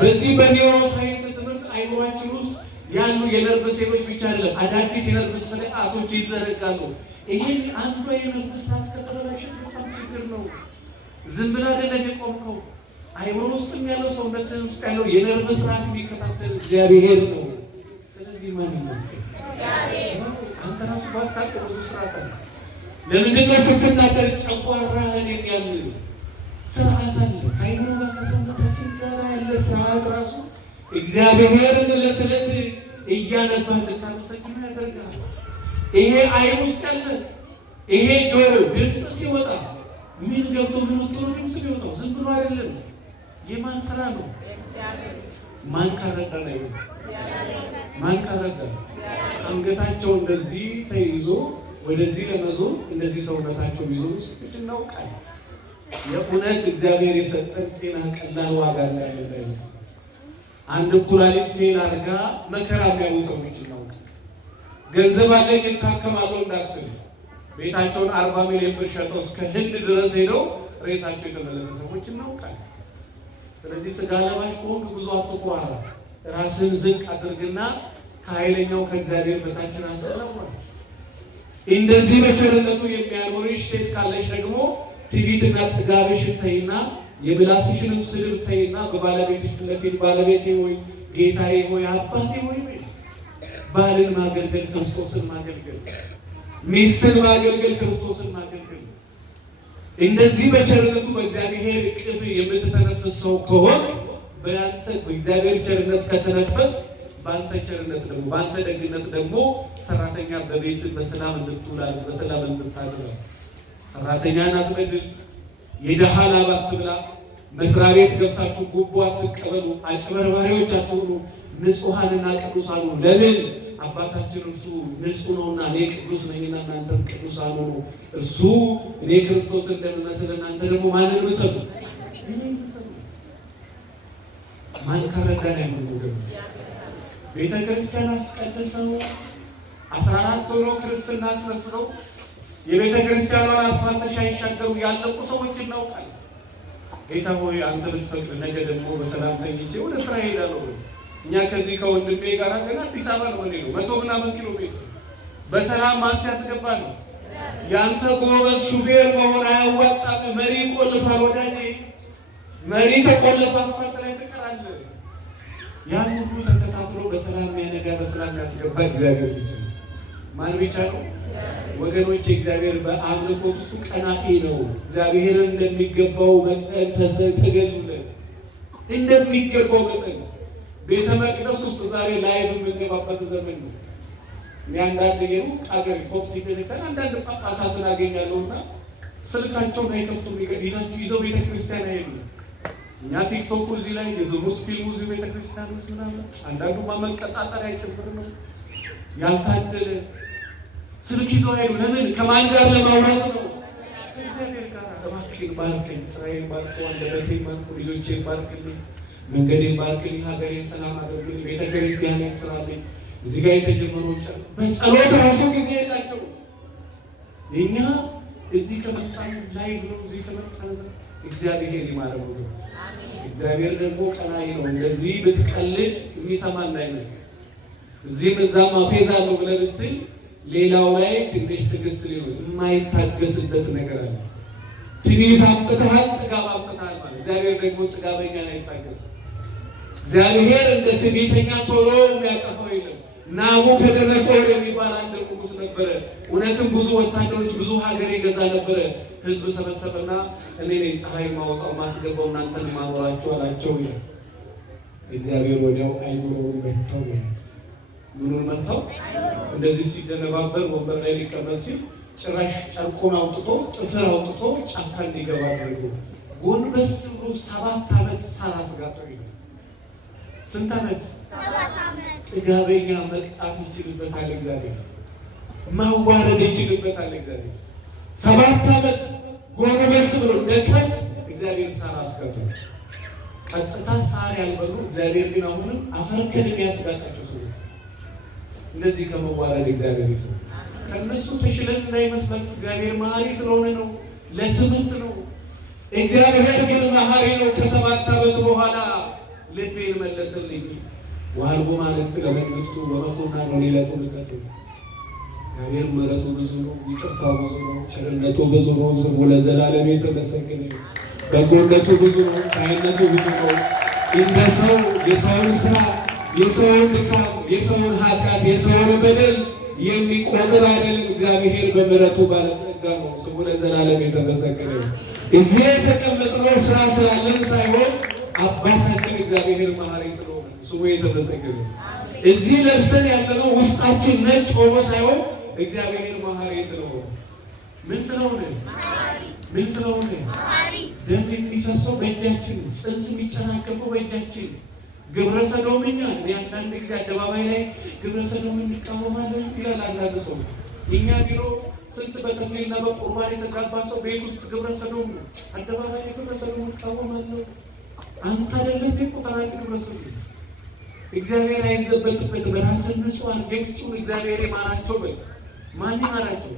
በዚህ በኒውሮ ሳይንስ ትምህርት አይምሯችን ውስጥ ያሉ የነርቭ ሴሎች ብቻ አይደለም፣ አዳዲስ የነርቭ ስርዓቶች ይዘረጋሉ። ይሄን አንዱ የነርቭ ስርዓት ከተበላሸ በጣም ችግር ነው። ዝም ብለህ አይደለም የቆምከው። አይምሮ ውስጥም ያለው ሰውነት ውስጥ ያለው የነርቭ ስርዓት የሚከታተል እግዚአብሔር ነው። ስለዚህ ማን ይመስገን? አንተ ራሱ ባታውቅ ብዙ ስርዓት አለ። ለምንድን ነው ስትናገር ጨጓራህን የሚያምን ስርዓት አለ። ከአይምሮ ጋር ከሰውነታችን ጋር ያለ ስርዓት ራሱ እግዚአብሔርን ዕለት ዕለት እያነባህ እንድታመሰግነው ያደርጋል። ይሄ አይን ውስጥ ያለ ይሄ ጆሮ ድምፅ ሲወጣ ምን ገብቶ ምን ወጥቶ ድምፅ ቢወጣው ዝም ብሎ አይደለም። የማን ስራ ነው? ማን ካረዳ ላይ ማን ካረዳ? አንገታቸው እንደዚህ ተይዞ ወደዚህ ለመዞር እንደዚህ ሰውነታቸው ቢዞሩ ስንት እናውቃለን። የእውነት እግዚአብሔር የሰጠን ጤና ቀላል ዋጋ እንዳለው አይመስልም። አንድ ኩላሊት ፌል አድርጋ መከራ የሚያዩ ሰዎች እናውቃለን። ገንዘብ አለኝ እታከማለሁ እንዳትል ቤታቸውን 40 ሚሊዮን ብር ሸጠው እስከ ህንድ ድረስ ሄደው ሬሳቸው የተመለሰ ሰዎች እናውቃለን። ስለዚህ ስጋ ለባሽ ከሆንክ ብዙ አትኩራራ። ራስን ዝቅ አድርግና ከኃይለኛው ከእግዚአብሔር በታች ራስን አዋርድ። እንደዚህ በቸርነቱ የሚያኖርሽ ሴት ካለሽ ደግሞ ትዕቢትና ጥጋብሽን ተይና የምላስሽንም ስድብ ተይና በባለቤትሽ ፊት ለፊት ባለቤቴ ሆይ ጌታዬ ሆይ አባቴ ሆይ ባልን ማገልገል ክርስቶስን ማገልገል፣ ሚስትን ማገልገል ክርስቶስን ማገልገል። እንደዚህ በቸርነቱ በእግዚአብሔር እቅፍ የምትተነፍስ ሰው ከሆንክ በአንተ በእግዚአብሔር ቸርነት ከተነፈስ በአንተ ቸርነት ደግሞ በአንተ ደግነት ደግሞ ሰራተኛ በቤት በሰላም እንድትውል በሰላም እንድታድር። ሰራተኛን አትበድል፣ የደሃ ላብ አትብላ፣ መስሪያ ቤት ገብታችሁ ጉቦ አትቀበሉ፣ አጭበርባሪዎች አትሁኑ፣ ንጹሐንና ቅዱሳን ሁኑ። ለምን? አባታችን እርሱ ንጹሕ ነውና እኔ ቅዱስ ነኝና እናንተም ቅዱሳን ሁኑ። እርሱ እኔ ክርስቶስ እንደምመስል እናንተ ደግሞ ማንን ምሰሉ? ማን ካረዳን አይሆን ወገኖች። ቤተ ክርስቲያን አስቀድሰው 14 ሆኖ ክርስትና አስመስለው የቤተ ክርስቲያኗን አስፋልት ሳይሻገሩ ያለቁ ሰዎች እናውቃለን። ጌታ ሆይ አንተ ብትፈቅድ ነገ ደግሞ በሰላም ተኝቼ ወደ ስራ እሄዳለሁ። እኛ ከዚህ ከወንድሜ ጋር ገና አዲስ አበባ ነው የምንሄደው፣ 100 ምናምን ኪሎ ሜትር በሰላም ማን ሲያስገባ ነው? ያንተ ጎበዝ ሹፌር መሆን አያዋጣም። መሪ ቆልፋል ወዳጄ፣ መሪ ተቆልፋ አስፋልት ላይ ትቀራለህ። ያን ሁሉ ተከታትሎ በሰላም የሚያነጋ በሰላም የሚያስገባ እግዚአብሔር ብቻ ነው። ማን ብቻ ነው ወገኖች? እግዚአብሔር በአምልኮቱ እሱ ቀናኢ ነው። እግዚአብሔርን እንደሚገባው መጠን ተገዙለት፣ እንደሚገባው መጠን። ቤተ መቅደስ ውስጥ ዛሬ ላይቭ የምንገባበት ዘመን ነው። አንዳንድ የሩቅ አገር ኮፕቲክ ቤተክርስቲያን አንዳንድ ጳጳሳትን አገኛለሁና ስልካቸውን አይከፍቱም። ይዘው ቤተክርስቲያን አይሄዱም። እኛ ቲክቶክ እዚህ ላይ የዝሙት ፊልሙ እዚህ ቤተክርስቲያን ውስጥ ምናምን አንዳንዱ ማመቀጣጠሪያ ጭምር ነው። ያልታደለ ስልክ ይዘው አይሄዱ። ለምን? ከማን ጋር ለማውራት ነው? ከእግዚአብሔር ጋር። እባክህን ባርከኝ፣ ስራዬን ባርከው፣ አንደበቴን ባርከው፣ ልጆቼን ባርክልኝ፣ መንገዴን ባርክልኝ፣ ሀገሬን ሰላም አድርግልኝ፣ ቤተክርስቲያኔን ስራልኝ። እዚህ ጋር የተጀመረው በጸሎት ራሱ ጊዜ የላቸው። እኛ እዚህ ከመጣን ላይቭ ነው። እዚህ ከመጣን እግዚአብሔር ይማረው። እግዚአብሔር ደግሞ ቀናይ ነው። እንደዚህ ብትቀልድ የሚሰማን እንዳይመስል። እዚህም እዛም አፌዛ ነው ብለህ ብትል ሌላው ላይ ትንሽ ትዕግስት ሊሆን የማይታገስበት ነገር አለ። ትዕቢት አምጥተሃል፣ ጥጋብ አምጥተሃል ማለት። እግዚአብሔር ደግሞ ጥጋበኛን አይታገስም። እግዚአብሔር እንደ ትዕቢተኛ ቶሎ የሚያጠፋው የለም። ናቡከደነፆር የሚባል አንድ ንጉሥ ነበረ። እውነትም ብዙ ወታደሮች፣ ብዙ ሀገር ይገዛ ነበረ። ህዝብ ሰበሰበና እኔ ነኝ ፀሐይ ማወጣው ማስገባው እናንተን ማኖራቸው አላቸው ይላል። እግዚአብሔር ወዲያው አይምሮውን መታው ይላል። ምኑን መታው? እንደዚህ ሲደነባበር ወንበር ላይ ሊቀመጥ ሲል ጭራሽ ጨርቁን አውጥቶ ጥፍር አውጥቶ ጫካ እንዲገባ አድርጎ ጎንበስ ብሎ 7 ዓመት ሳር አስጋጠው ይላል። ስንት ዓመት? 7 ዓመት። ጥጋበኛ መቅጣት ይችልበታል እግዚአብሔር፣ ማዋረድ ይችልበታል እግዚአብሔር። 7 ዓመት ጎንበስ ብሎ ለከብት እግዚአብሔር ሳር አስጋጠው። ቀጥታ ሳር ያልበሉ እግዚአብሔር ግን አሁንም አፈር ከድሜ ያስጋጣቸው ሰዎች። እንደዚህ ከመዋረድ እግዚአብሔር ይስጥ። ከነሱ ተሽለን እንዳይመስላችሁ። እግዚአብሔር መሐሪ ስለሆነ ነው፣ ለትምህርት ነው። እግዚአብሔር ግን መሐሪ ነው። ከ7 ዓመት በኋላ ልቤን መለሰልኝ። ዋልቦ ማለት ለመንግስቱ በመኮና ነው ሌላቱ ልቀቱ። እግዚአብሔር ምሕረቱ ብዙ ነው፣ ይቅርታው ብዙ ነው፣ ቸርነቱ ብዙ ነው። ስሙ ለዘላለም የተመሰገነ ይሁን። በጎነቱ ብዙ ነው፣ ቻይነቱ ብዙ ነው። እንደ ሰው የሰውን ስራ፣ የሰውን ድካም፣ የሰውን ኃጢአት፣ የሰውን በደል የሚቆጥር አይደለም። እግዚአብሔር በምሕረቱ ባለጸጋ ነው። ስሙ ለዘላለም የተመሰገነ ይሁን። እዚህ የተቀመጥነው ስራ ስላለን ሳይሆን አባታችን እግዚአብሔር መሐሪ ስለሆነ ስሙ የተመሰገነ ይሁን። እዚህ ለብሰን ያለነው ውስጣችን ነጭ ሆኖ ሳይሆን እግዚአብሔር መሐሪ ስለሆነ። ምን ስለሆነ? ምን ስለሆነ? ደም የሚፈሰው በእጃችን፣ ጽንስ የሚጨናገፈው በእጃችን። ግብረ ሰዶምኛ አንዳንድ ጊዜ አደባባይ ላይ ግብረ ሰዶም እንቃወማለን ይላል አንዳንድ ሰው። እኛ ቢሮ ስንት በተክሊልና በቁርባን የተጋባ ሰው ቤት ውስጥ ግብረ ሰዶም ነው። አደባባይ ላይ ግብረ ሰዶም እንቃወማለሁ። አንተ አይደለም ቁጥር 1 ግብረ ሰዶም። እግዚአብሔር አይዘበትበት። በራስህ ንጹህ አድርገህ ውጪውን እግዚአብሔር ይማራቸው በል። ማን ይማራቸው?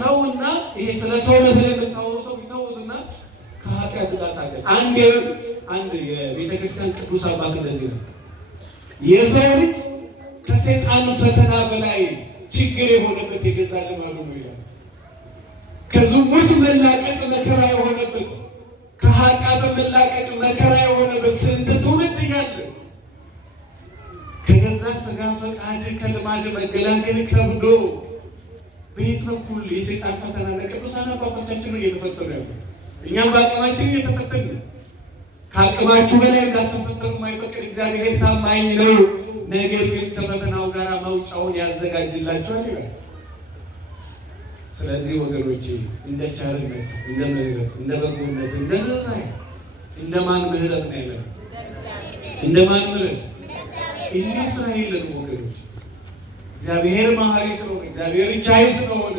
ተውና ይሄ ስለ ሰውነት ላይ የምታወራው ሰው ተውና ከኃጢአት ጋር ታገል። አንድ የቤተክርስቲያን ቅዱስ አባት እንደዚህ ነው፣ የሰው ልጅ ከሰይጣን ፈተና በላይ ችግር የሆነበት የገዛ ልማዱ ነው ይላል። ከዝሙት መላቀቅ መከራ የሆነበት፣ ከኃጢአት መላቀቅ መከራ የሆነበት ስንት ትውልድ እያለ ከገዛ ስጋ ፈቃድ ከልማድ መገላገል ከብዶ በየት በኩል የሰይጣን ፈተና ለቅዱሳን አባቶቻችን ነው እየተፈተኑ ያሉ። እኛም በአቅማችን እየተፈተኑ፣ ከአቅማችሁ በላይ እንዳትፈተኑ ማይፈቅድ እግዚአብሔር ታማኝ ነው። ነገር ግን ከፈተናው ጋር መውጫውን ያዘጋጅላችኋል ይላል። ስለዚህ ወገኖቼ እንደ ቸርነት፣ እንደ ምሕረት፣ እንደ በጎነት፣ እንደ ርኅራኄ እንደማን ምሕረት ነው ያለው? እንደማን ምሕረት? እኛ ስራ የለንም ወገኖች። እግዚአብሔር መሐሪ ስለሆነ፣ እግዚአብሔር ቻይ ስለሆነ።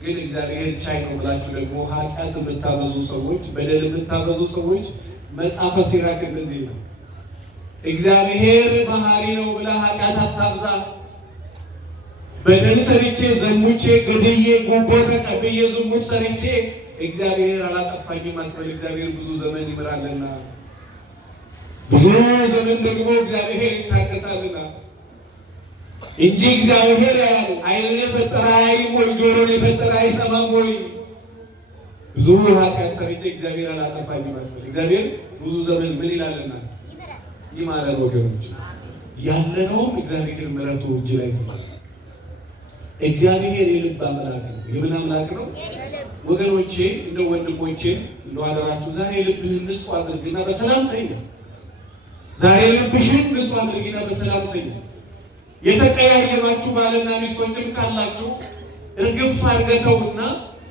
ግን እግዚአብሔር ቻይ ነው ብላችሁ ደግሞ ኃጢአት የምታበዙ ሰዎች፣ በደል የምታበዙ ሰዎች መጽሐፈ ሲራክ እንደዚህ ነው፣ እግዚአብሔር መሐሪ ነው ብለህ ኃጢአት አታብዛ። በደል ሰርቼ ዘሙቼ ገድዬ ጉቦ ተቀብዬ ዝሙት ሰርቼ እግዚአብሔር አላጠፋኝም አትበል። እግዚአብሔር ብዙ ዘመን ይምራልና፣ ብዙ ዘመን ደግሞ እግዚአብሔር ይታገሳልና እንጂ እግዚአብሔር ያያል። ዓይንን የፈጠረ አያይም ወይ? ጆሮን የፈጠረ አይሰማም ወይ? ብዙ ኃጢአት ሰርቼ እግዚአብሔር አላጠፋኝም አትበል። እግዚአብሔር ብዙ ዘመን ምን ይላልና ይማረን ወገኖች። ያለነውም እግዚአብሔር ምሕረቱ እጅ ላይ ስላለ እግዚአብሔር የልብ አምላክ ነው። የምን አምላክ ነው ወገኖቼ? እንደ ወንድሞቼ እንደ አደራችሁ ዛሬ ልብህን ንጹህ አድርግና በሰላም ተኛ። ዛሬ ልብሽን ንጹህ አድርግና በሰላም ተኛ። የተቀያየማችሁ ባልና ሚስቶችም ካላችሁ እርግፍ አድርገውና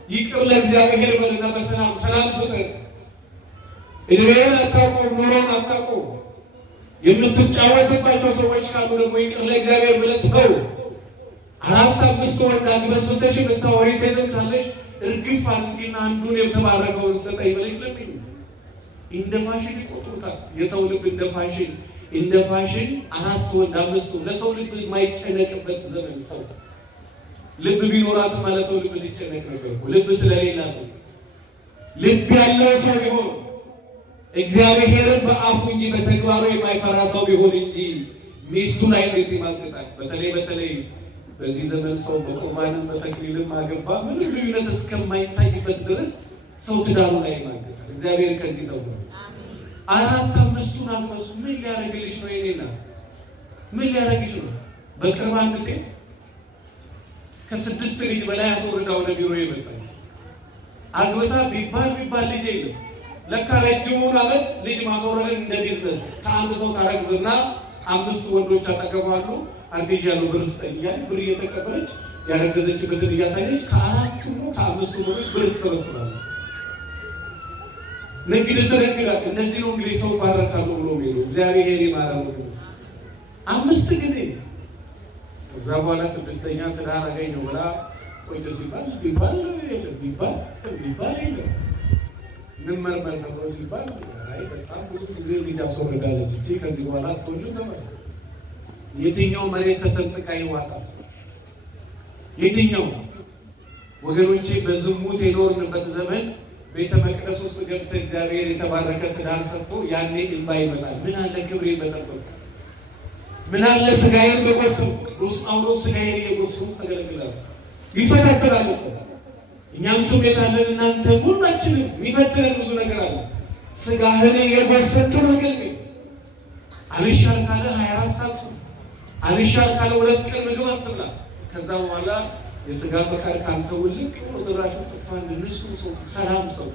ይቅር ለእግዚአብሔር በልና በሰላም ሰላም ፍጠር። እድሜን አታውቁም፣ ኑሮን አታውቁም። የምትጫወትባቸው ሰዎች ካሉ ደግሞ ይቅር ለእግዚአብሔር ብለህ ተው። 4-5 ወንድ አግበስብሰሽ የምታወሪ ሴትም ካለሽ እርግፍ አድርጊና አንዱን የተባረከውን ሰጠኝ ብለሽ ለምኝ። እንደ ፋሽን ይቆጥሩታል። የሰው ልብ እንደ ፋሽን 4 ወንድ 5 ለሰው ልብ የማይጨነቅበት ዘመን ሰው ልብ ቢኖራት ማለት ሰው ልብ ትጨነቅ ነበር እኮ። ልብ ስለሌላት ልብ ያለው ሰው ቢሆን እግዚአብሔርን በአፉ እንጂ በተግባሩ የማይፈራ ሰው ቢሆን እንጂ ሚስቱን አይነት ይማግጣል። በተለይ በዚህ ዘመን ሰው በቁርባንም በተክሊልም አገባ ምንም ልዩነት እስከማይታይበት ድረስ ሰው ትዳሩ ላይ ይማግጣል። እግዚአብሔር ከዚህ ሰው ነው። 4-5 አግበሱ ምን ሊያደርግልሽ ነው? የኔ እናት ምን ሊያደርግሽ ነው? በቅርብ አንድ ሴት ከ6 ልጅ በላይ አስወርዳ ወደ ቢሮ የመጣች አግብታ ቢባል ልጅ የለም። ለካ ረጅሙን ዓመት ልጅ ማስወረድን እንደ ቢዝነስ ከአንድ ሰው ታረግዝና 5 ወንዶች አጠገባሉ። አርግዣለሁ ብር ስጠኝ እያለች ብር እየተቀበለች ያረገዘችበትን እያሳየች ከ4 ነው ከ5 ወንዶች ብር ትሰበስባለች። ንግድ ትነግዳል። እነዚህ ነው እንግዲህ ሰው ባረካሉ ብሎ ሄዱ። እግዚአብሔር ይማረው 5 ጊዜ። ከዛ በኋላ 6ኛ ትዳር አገኘሁ ብላ ቆይቶ ቢባል የለም እንመርመር ተብሎ ሲባል አይ በጣም ብዙ ጊዜ ልጅ አስወርዳለች እንጂ ከዚህ በኋላ አትወልድም ተባለ። የትኛው መሬት ተሰንጥቃ ይዋጣት? የትኛው ወገኖቼ በዝሙት የኖርንበት ዘመን ቤተ መቅደስ ውስጥ ገብተህ እግዚአብሔር የተባረከ ትዳር ሰጥቶ ያኔ እንባ ይመጣል። ምን አለ ክብሬ በጠበቅ፣ ምን አለ ስጋዬን በጎሰሙ። ቅዱስ ጳውሎስ ስጋዬን እየጎሰሙ ተገለግላሉ። ይፈታተናል እኮ እኛም ስሜት አለን። እናንተ ሁላችንም የሚፈትነን ብዙ ነገር አለ። ስጋህን እየጎሰምክ አገልግል። አልሻል ካለ 24 ሰዓት አልሻል ካለ 2 ቀን ምግብ አትብላ። ከዛ በኋላ የስጋ ፈቃድ ካንተ ውልቅ ወደራሹ ጥፋን ንጹህ ሰው ሰላም ሰው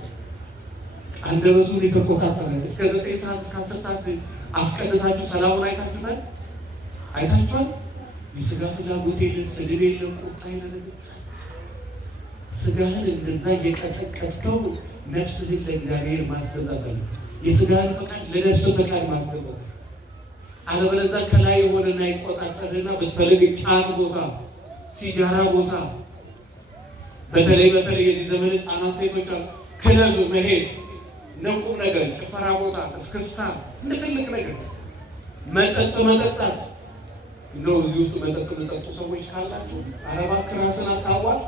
አንደበቱን የተቆጣጠረ እስከ 9 ሰዓት እስከ 10 ሰዓት አስቀድሳችሁ ሰላሙን አይታችኋል። የስጋ ፍላጎት የለ፣ ስድብ የለ፣ ቁጣ የለ። ስጋህን እንደዛ እየቀጠቀጥከው ነፍስህን ለእግዚአብሔር ማስገዛት አለ። የስጋህን ፈቃድ ለነፍስ ፈቃድ ማስገዛት አለበለዚያ ከላይ የሆነና ይቆጣጠርና በተፈለገ ጫት ቦታ ሲጃራ ቦታ በተለይ የዚህ ዘመን ህፃናት ሴቶች ክለብ መሄድ ነቁ ነገር ጭፈራ ቦታ እስክስታ እንደ ትልቅ ነገር መጠጣት እንደው እዚህ ውስጥ መጠጥ ሰዎች ካላችሁ አረባ ክራስን አታዋጭ።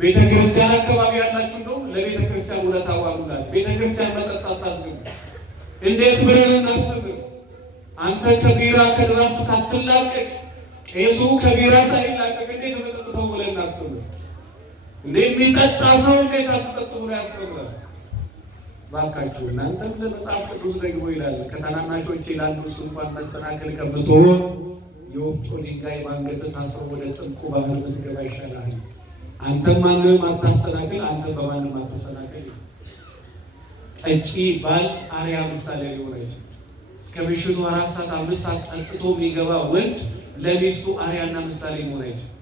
ቤተክርስቲያን አካባቢ ያላችሁ እንደው ለቤተክርስቲያን ውለታ ዋሉላችሁ። ቤተክርስቲያን መጠጣት ታስገቡ። እንዴት ብለን እናስተምር? አንተ ከቢራ ከድራፍት ሳትላቀቅ ቄሱ ከቢራ ሳይላቀቅ እንዴት መጠጥ ተውለን እናስተምር? እንዴት የሚጠጣ ሰው እንዴት አትጠጡ ብሎ ያስተምራል? ባካችሁ እናንተም ለመጽሐፍ ቅዱስ ደግሞ ይላል ከታናናሾች ላንዱስ እንኳን መሰናክል ከምትሆን የወፍጮ ድንጋይ ባንገትህ ታስሮ ወደ ጥልቁ ባህር ብትገባ ይሻላል። አንተም ማንንም አታሰናክል፣ አንተም በማንም አትሰናክል። ጠጪ ባል አርያ ምሳሌ ሊሆን አይችልም። እስከ ምሽቱ 4 ሰዓት 5 ሰዓት ጠጥቶ የሚገባ ወንድ ለሚስቱ አርያና ምሳሌ ሊሆን አይችልም።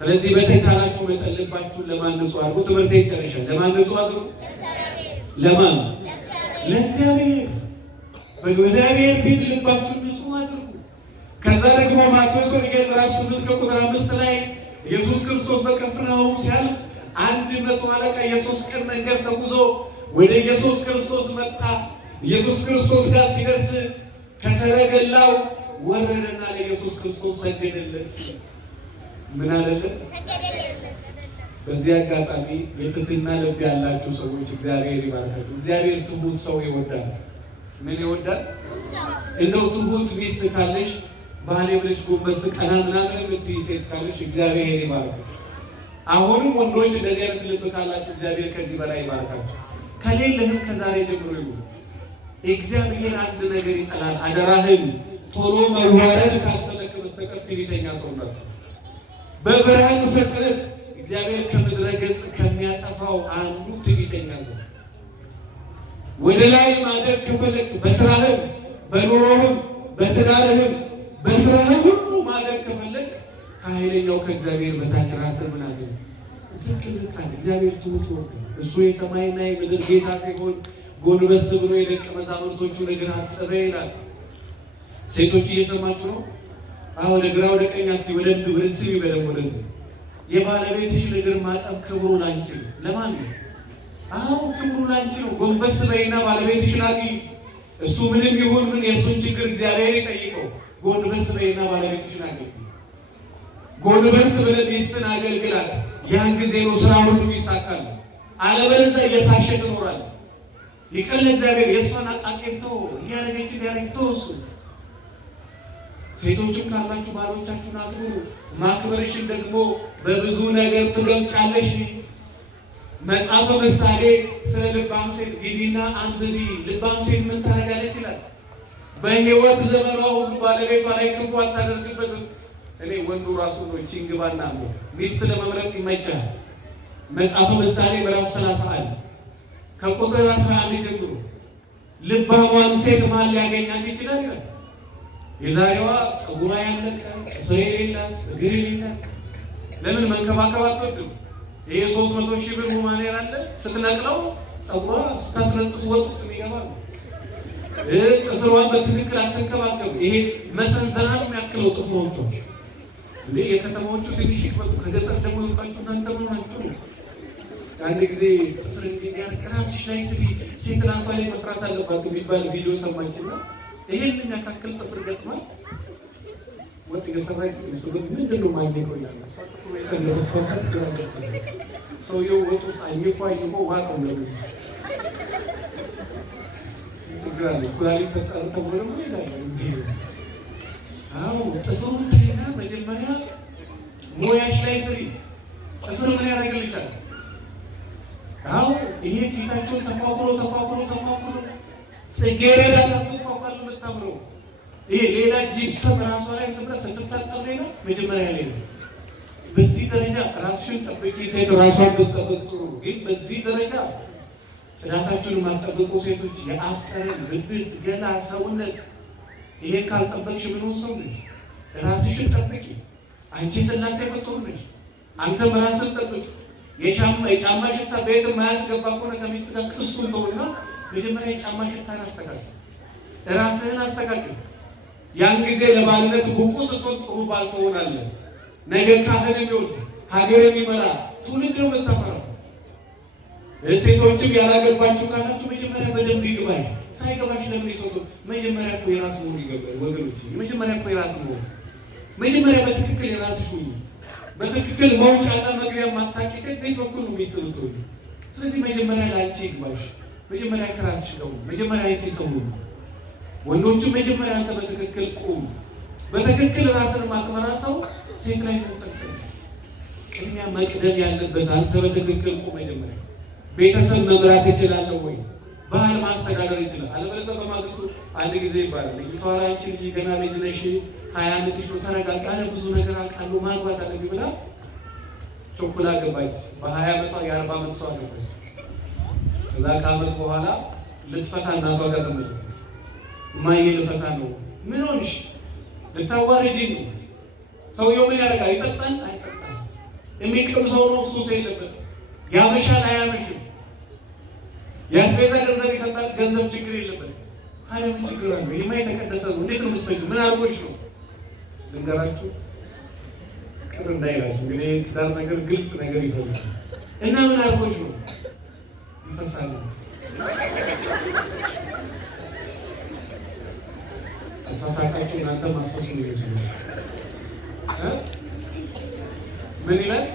ስለዚህ በተቻላችሁ መጠን ልባችሁን ለማንጹ አድርጉ። ትምህርት ይጨርሻል። ለማንጹ አድርጉ። ለማን? ለእግዚአብሔር። በእግዚአብሔር ፊት ልባችሁን ንጹህ አድርጉ። ከዛ ደግሞ ማቴዎስ ወንጌል ምዕራፍ 8 ከቁጥር 5 ላይ ኢየሱስ ክርስቶስ በቅፍርናሆም ሲያልፍ 100 አለቃ የ3 ቀን መንገድ ተጉዞ ወደ ኢየሱስ ክርስቶስ መጣ። ኢየሱስ ክርስቶስ ጋር ሲደርስ ከሰረገላው ወረደና ለኢየሱስ ክርስቶስ ሰገደለት። ምን አለለት? በዚህ አጋጣሚ የትህትና ልብ ያላችሁ ሰዎች እግዚአብሔር ይባርካችሁ። እግዚአብሔር ትሁት ሰው ይወዳል። ምን ይወዳል? እንደው ትሁት ሚስት ካለሽ ባሌ ብለሽ ጎንበስ ቀና ምናምን የምትይ ሴት ካለሽ እግዚአብሔር ይባርካችሁ። አሁንም ወንዶች እንደዚህ አይነት ልብ ካላችሁ እግዚአብሔር ከዚህ በላይ ይባርካችሁ። ከሌለህም ከዛሬ ጀምሮ ይሁን። እግዚአብሔር አንድ ነገር ይጠላል። አደራህን ቶሎ መዋረድ ካልፈለክ በስተቀር ትዕቢተኛ ሰው ነው። በብርሃን ፍጥረት እግዚአብሔር ከምድረ ገጽ ከሚያጠፋው አንዱ ትዕቢተኛ ሰው። ወደ ላይ ማደግ ከፈለክ በስራህም በኑሮህም በትዳርህም በስራህም ሁሉ ማደግ ከፈለክ ከኃይለኛው ከእግዚአብሔር በታች ራስህ ምን አድርግ ዝቅ ዝቅ አለ። እግዚአብሔር ትሁት ወርዶ እሱ የሰማይና የምድር ጌታ ሲሆን ጎንበስ ብሎ የደቀ መዛሙርቶቹ እግር አጠበ ይላል። ሴቶች እየሰማችሁ ነው? ወደ ግራ ወደ ቀኝ አትይ፣ በደንብ በስሚ በደንብ ወደዚህ። የባለቤትሽ እግር ማጠብ ክብሩ ላንቺ ነው። ለማን ነው? ክብሩ ላንቺ ነው። ጎንበስ በይና ባለቤትሽን አግኝ። እሱ ምንም ይሁን ምን የእሱን ችግር እግዚአብሔር ይጠይቀው። ጎንበስ በይና ባለቤትሽን አግኝ። ጎንበስ ብለህ ሚስትን አገልግላት። ያን ጊዜ ነው ስራ ሁሉ ይሳካል። አለበለዚያ እየታሸ ትኖራለህ። ይቀር ለእግዚአብሔር የእሷን አጣቄቶ እያረገች እሱ። ሴቶችም ካላችሁ ባሎቻችሁን አክብሩ። ማክበርሽን ደግሞ በብዙ ነገር ትገልጫለሽ። መጽሐፈ ምሳሌ ስለ ልባም ሴት ግቢና አንብቢ። ልባም ሴት ምን ታደርጋለች ይላል? በሕይወት ዘመኗ ሁሉ ባለቤቷ ላይ ክፉ አታደርግበትም። እኔ ወንዱ ራሱ ነው ቺንግባና ነው ሚስት ለመምረጥ ይመቻል። መጽሐፈ ምሳሌ ምዕራፍ 31 ከቁጥር 11 ጀምሮ ልባሟን ሴት ማን ሊያገኛት ይችላል ይላል? የዛሬዋ ፀጉሯ ያለቀ ጥፍር የሌላት እግር የሌላት። ለምን መንከባከብ አትወድም? ይሄ 300,000 ብር ሁማኔር አለ ስትነቅለው ፀጉሯ ስታስነቅስ ወጥ ውስጥ የሚገባ ነው። ጥፍሯን በትክክል አትንከባከብ። ይሄ መሰንዘራ ነው የሚያክለው ጥፍሮቿ። እንዴ የከተማዎቹ ትንሽ ይበሉ፣ ከገጠር ደግሞ ይወጣችሁ እናንተ ምን ናችሁ? አንድ ጊዜ ጥፍር እንዲያርቅ ራስሽ ላይ ስሪ፣ ሴት ራሷ ላይ መስራት አለባት የሚባል ቪዲዮ ሰማችና ይሄን የሚያካክል ጥፍር ገጥማ ወጥ የሰራች ነው። ምንድን ነው ማግኘት ይላል ተለፈበት ግራ ሰውየው ወጡ ሳይቆ ዋጥ ነው ትግራለ ኩላሊት ተጠርቶ ነው ይላል። ጥፍሩ ከና መጀመሪያ ሞያሽ ላይ ስሪ። ጥፍር ምን ያደርግልሻል? ይሄ ፊታቸውን ተቋቁሎ ጽጌረዳ ሳትቋቋል የምታምረው ይሄ ሌላ ጂፕሰም ራሷ ላይ ትብረት ስትታጠብ ነው መጀመሪያ ላይ ነው። በዚህ ደረጃ ራስሽን ጠብቂ። ሴት ራሷን ብትጠብቅ ጥሩ። ግን በዚህ ደረጃ ጽዳታችሁን የማትጠብቁ ሴቶች የአፍ ጠረን፣ ብብት፣ ገላ፣ ሰውነት ይሄ ካልጠበቅሽ ምንም ሰው ነሽ? ራስሽን ጠብቂ። አንቺ ስላሴ ፍጡር ነሽ። አንተም ራስን ጠብቂ። የጫማ ሽታ ቤት የማያስገባ ከሆነ ከሚስት ጋር ቅሱን ተውና መጀመሪያ የጫማ ሽታን አስተካክል፣ ራስህን አስተካክል። ያን ጊዜ ለባልነት ብቁ ስትሆን ጥሩ ባል ትሆናለህ። ነገ ካህን የሚወድ ሀገር የሚመራ ትውልድ ነው የምታፈራው። ሴቶችም ያላገባችሁ ካላችሁ መጀመሪያ በደንብ ይግባሽ። ሳይገባሽ ለምን ይሰጡ? መጀመሪያ እኮ የራስ መሆን ይገባል ወገኖች። መጀመሪያ እኮ የራስ መሆን መጀመሪያ በትክክል የራስሽ ሁኚ። በትክክል መውጫና መግቢያ ማታቂ ሴት ቤት በኩል ነው የሚሰሩት። ስለዚህ መጀመሪያ ለአንቺ ይግባሽ። መጀመሪያ ከራስሽ ነው። መጀመሪያ አንቺ ሰው ነው። ወንዶቹ መጀመሪያ አንተ በትክክል ቁም። በትክክል ራስን ማክበራ ሰው ሴት ላይ ተጠቅም። ቅድሚያ መቅደም ያለበት አንተ በትክክል ቁም። መጀመሪያ ቤተሰብ መምራት ይችላል ወይ? ባህል ማስተዳደር ይችላል። አለበለዚያ በማግስቱ አንድ ጊዜ ይባላል ይቷራ አንቺ ልጅ ገና ልጅ ነሽ 20 ዓመትሽ ነው፣ ተረጋጋ፣ ብዙ ነገር አውቃለሁ፣ ማግባት አለብኝ ብላ ቾኮላ ገባች። በ20 ዓመቷ የ40 ዓመት ሰው አገባች። ከዛ ከዓመት በኋላ ልትፈታ እናቷ ጋር ተመለሰች። እማዬ ልፈታ ነው። ምን ሆንሽ? ልታዋርጂኝ ነው። ሰውየው ምን ያደርጋል? ይጠጣል አይጠጣም? የሚቅም ሰው ነው። ሱስ የለበትም። ያመሻል አያመሽም? የአስቤዛ ገንዘብ ይሰጣል። ገንዘብ ችግር የለበትም። ታዲያ ምን ችግር አለው? ይሄማ የተቀደሰ ነው። እንዴት ነው የምትፈጂው? ምን አድርጎሽ ነው? ልንገራችሁ ቅር እንዳይላችሁ። እንግዲህ ትዳር ነገር ግልጽ ነገር ይፈልጋል እና ምን አድርጎሽ ነው? ይፈርሳል። አሳሳቃችሁ እናንተ ማክሰስ ነው ይመስላል። ምን ይላል?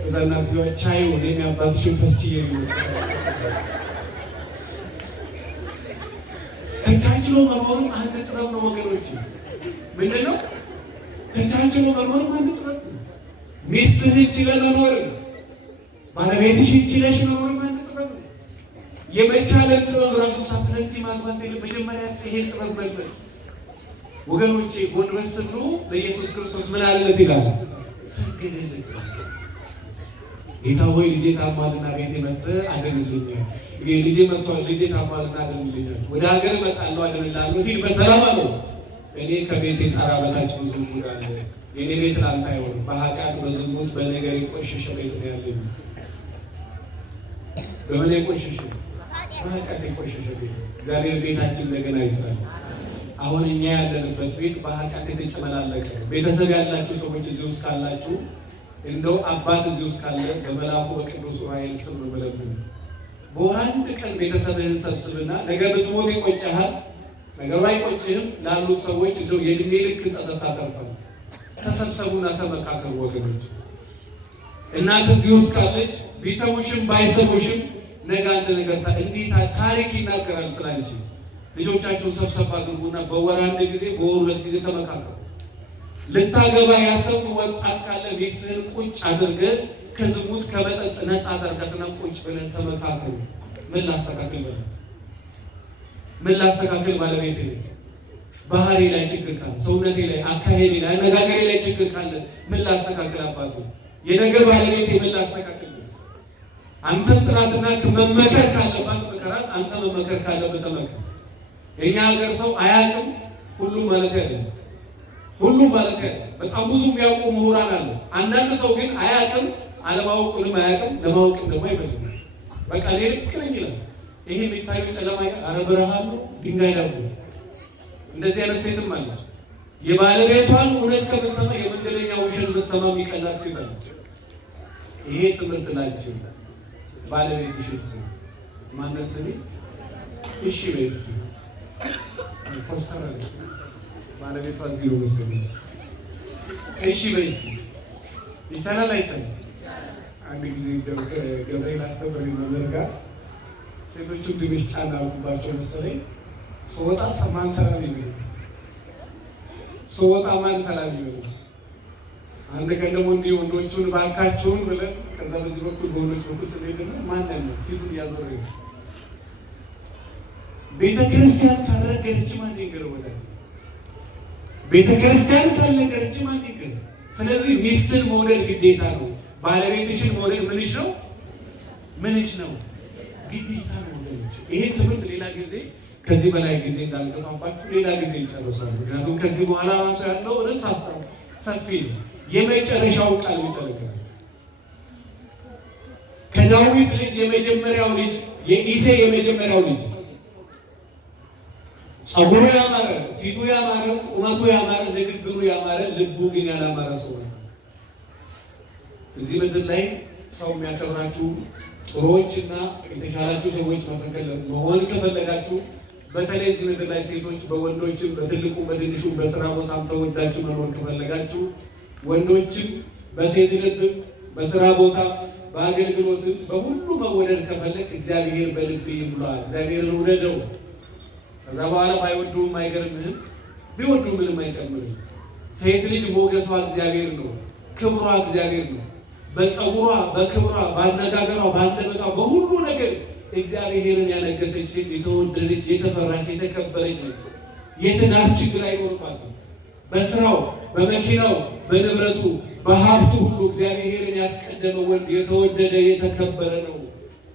ከዛ እናትየዋ ቻዩ ወደኛ አባትሽን ፈስቺ የሚለው ተቻችሎ መኖርም አንድ ጥበብ ነው ወገኖች። ምንድን ነው ተቻችሎ መኖርም አንድ ጥበብ ነው። ሚስትህን ችለህ መኖር፣ ባለቤትሽን ችለሽ መኖርም አንድ ጥበብ ነው። የመቻለን ጥበብ ራሱ ሳትለንቲ ማግባት የለም። መጀመሪያ ይሄን ጥበብ መልመድ ወገኖቼ። ጎንበስ ብሎ ለኢየሱስ ክርስቶስ ምን አለለት ይላል? ሰገደለት። ጌታ ሆይ ልጄ ታሟልና ቤቴ መጥተህ አድንልኛል። ልጄ መጥቷል፣ ልጄ ታሟልና አድንልኛል። ወደ ሀገር እመጣለሁ፣ አድንልሃለሁ። ሂድ በሰላም አለው። እኔ ከቤቴ ጣራ በታች ብዙ ጉድ አለ። የኔ ቤት ላንተ አይሆንም። በኃጢአት በዝሙት በነገር የቆሸሸ ቤት ነው ያለኝ። በምን የቆሸሸ? በኃጢአት የቆሸሸ ቤት። እግዚአብሔር ቤታችን እንደገና ይስራል። አሁን እኛ ያለንበት ቤት በኃጢአት የተጨመላለቀ ነው። ቤተሰብ ያላችሁ ሰዎች እዚህ ውስጥ ካላችሁ እንደው አባት እዚህ ውስጥ ካለ በመልአኩ በቅዱስ ዑራኤል ስም ነው የምለምነው። በወር አንድ ቀን ቤተሰብህን ሰብስብና ነገ ብትሞት ይቆጭሃል፣ ነገሩ አይቆጭህም ላሉት ሰዎች እንደው የእድሜ ልክ ጸጸት ታተርፋለህ። ተሰብሰቡና ተመካከሩ ወገኖች። እናት እዚህ ውስጥ ካለች ቢሰሙሽም ባይሰሙሽም ነገ አንድ ነገር እንዴት ታሪክ ይናገራል ስላንቺ። ልጆቻችሁን ሰብሰብ አድርጉና በወር አንድ ጊዜ በወር ሁለት ጊዜ ተመካከሩ። ልታገባ ያሰቡ ወጣት ካለ ሚስትህን ቁጭ አድርገህ ከዝሙት ከመጠጥ ነፃ አድርጋትና ቁጭ ብለን ተመካከሩ። ምን ላስተካክል በላት፣ ምን ላስተካክል ባለቤቴ ላይ፣ ባህሪ ላይ ችግር ካለ፣ ሰውነቴ ላይ፣ አካሄዴ ላይ፣ አነጋገሬ ላይ ችግር ካለ ምን ላስተካክል አባቴ፣ የነገ ባለቤቴ ምን ላስተካክል። አንተም ጥራትና መመከር ካለባት መከራት፣ አንተ መመከር ካለበት ተመከር። የኛ ሀገር ሰው አያውቅም ሁሉ ማለት አይደለም፣ ሁሉ ማለት አይደለም። በጣም ብዙ የሚያውቁ ምሁራን አሉ። አንዳንድ ሰው ግን አያውቅም፣ አለማወቁንም አያውቅም፣ ለማወቅም ደግሞ አይፈልግም። በቃ እኔ ልክ ነኝ ይላል። ይሄ የሚታየው ጨለማ አረ ብርሃን ነው ድንጋይ ነው። እንደዚህ አይነት ሴትም አለች። የባለቤቷን እውነት ከምትሰማ የመንገደኛ ውሸት ብትሰማ የሚቀላት ሴት አለች። ይሄ ትምህርት ናቸው። ባለቤትሽን ስሚ። ማነት ስሚ? እሺ በይ እስኪ ፖስተር አለ ባለቤቷ እዚህ ነው መሰለኝ። እሺ በይ እስኪ ይቻላል አይቻልም? አንድ ጊዜ ገብርኤል አስተምረኝ መምህር ጋር ሴቶቹ ትንሽ ጫና አልኩባቸው መሰለኝ። ስወጣ ማን ሰላም ይበል፣ ስወጣ ማን ሰላም ይበል። አንድ ቀን ደግሞ እንዲህ ወንዶቹን ባካቸውን ብለን ከዛ በዚህ በኩል በወንዶች በኩል ስንሄድ ደግሞ ማን ያለ ፊቱን እያዞረ ነው። ቤተ ክርስቲያን ካልረገረች ማን ይገረው? ቤተ ክርስቲያን ካልነገረች ማን ይገረው? ስለዚህ ሚስትን መውደድ ግዴታ ነው። ባለቤትሽን መውደድ ምንሽ ነው? ምንሽ ነው? ግዴታ ነው። ይሄ ትምህርት ሌላ ጊዜ ከዚህ በላይ ጊዜ እንዳልገፋባችሁ ሌላ ጊዜ ይጨርሳል። ምክንያቱም ከዚህ በኋላ ራሱ ያለው ርዕስ ሀሳብ ሰፊ ነው። የመጨረሻው ቃል ይተረከባል። ከዳዊት ልጅ የመጀመሪያው ልጅ የኢሴ የመጀመሪያው ልጅ ጸጉሩ ያማረ፣ ፊቱ ያማረ፣ ቁመቱ ያማረ፣ ንግግሩ ያማረ፣ ልቡ ግን ያላማረ ሰው ነው። እዚህ ምድር ላይ ሰው የሚያከብራችሁ ጥሩዎችና የተሻላችሁ ሰዎች መሆን ከፈለጋችሁ በተለይ እዚህ ምድር ላይ ሴቶች በወንዶችም በትልቁ በትንሹ በስራ ቦታም ተወዳችሁ መኖር ከፈለጋችሁ ወንዶችም በሴት ልብም በስራ ቦታ በአገልግሎትም በሁሉ መወደድ ከፈለግ እግዚአብሔር በልብ ይሙላል። እግዚአብሔርን ውደደው። ከዛ በኋላ ባይወዱም አይገርምህም፣ ቢወዱ ምንም አይጨምርም። ሴት ልጅ ሞገሷ እግዚአብሔር ነው፣ ክብሯ እግዚአብሔር ነው። በፀጉሯ፣ በክብሯ፣ በአነጋገሯ፣ በአንደበቷ በሁሉ ነገር እግዚአብሔርን ያነገሰች ሴት የተወደደች፣ የተፈራች፣ የተከበረች ነች። የትዳር ችግር አይኖርባትም። በስራው፣ በመኪናው፣ በንብረቱ፣ በሀብቱ ሁሉ እግዚአብሔርን ያስቀደመ ወንድ የተወደደ የተከበረ ነው።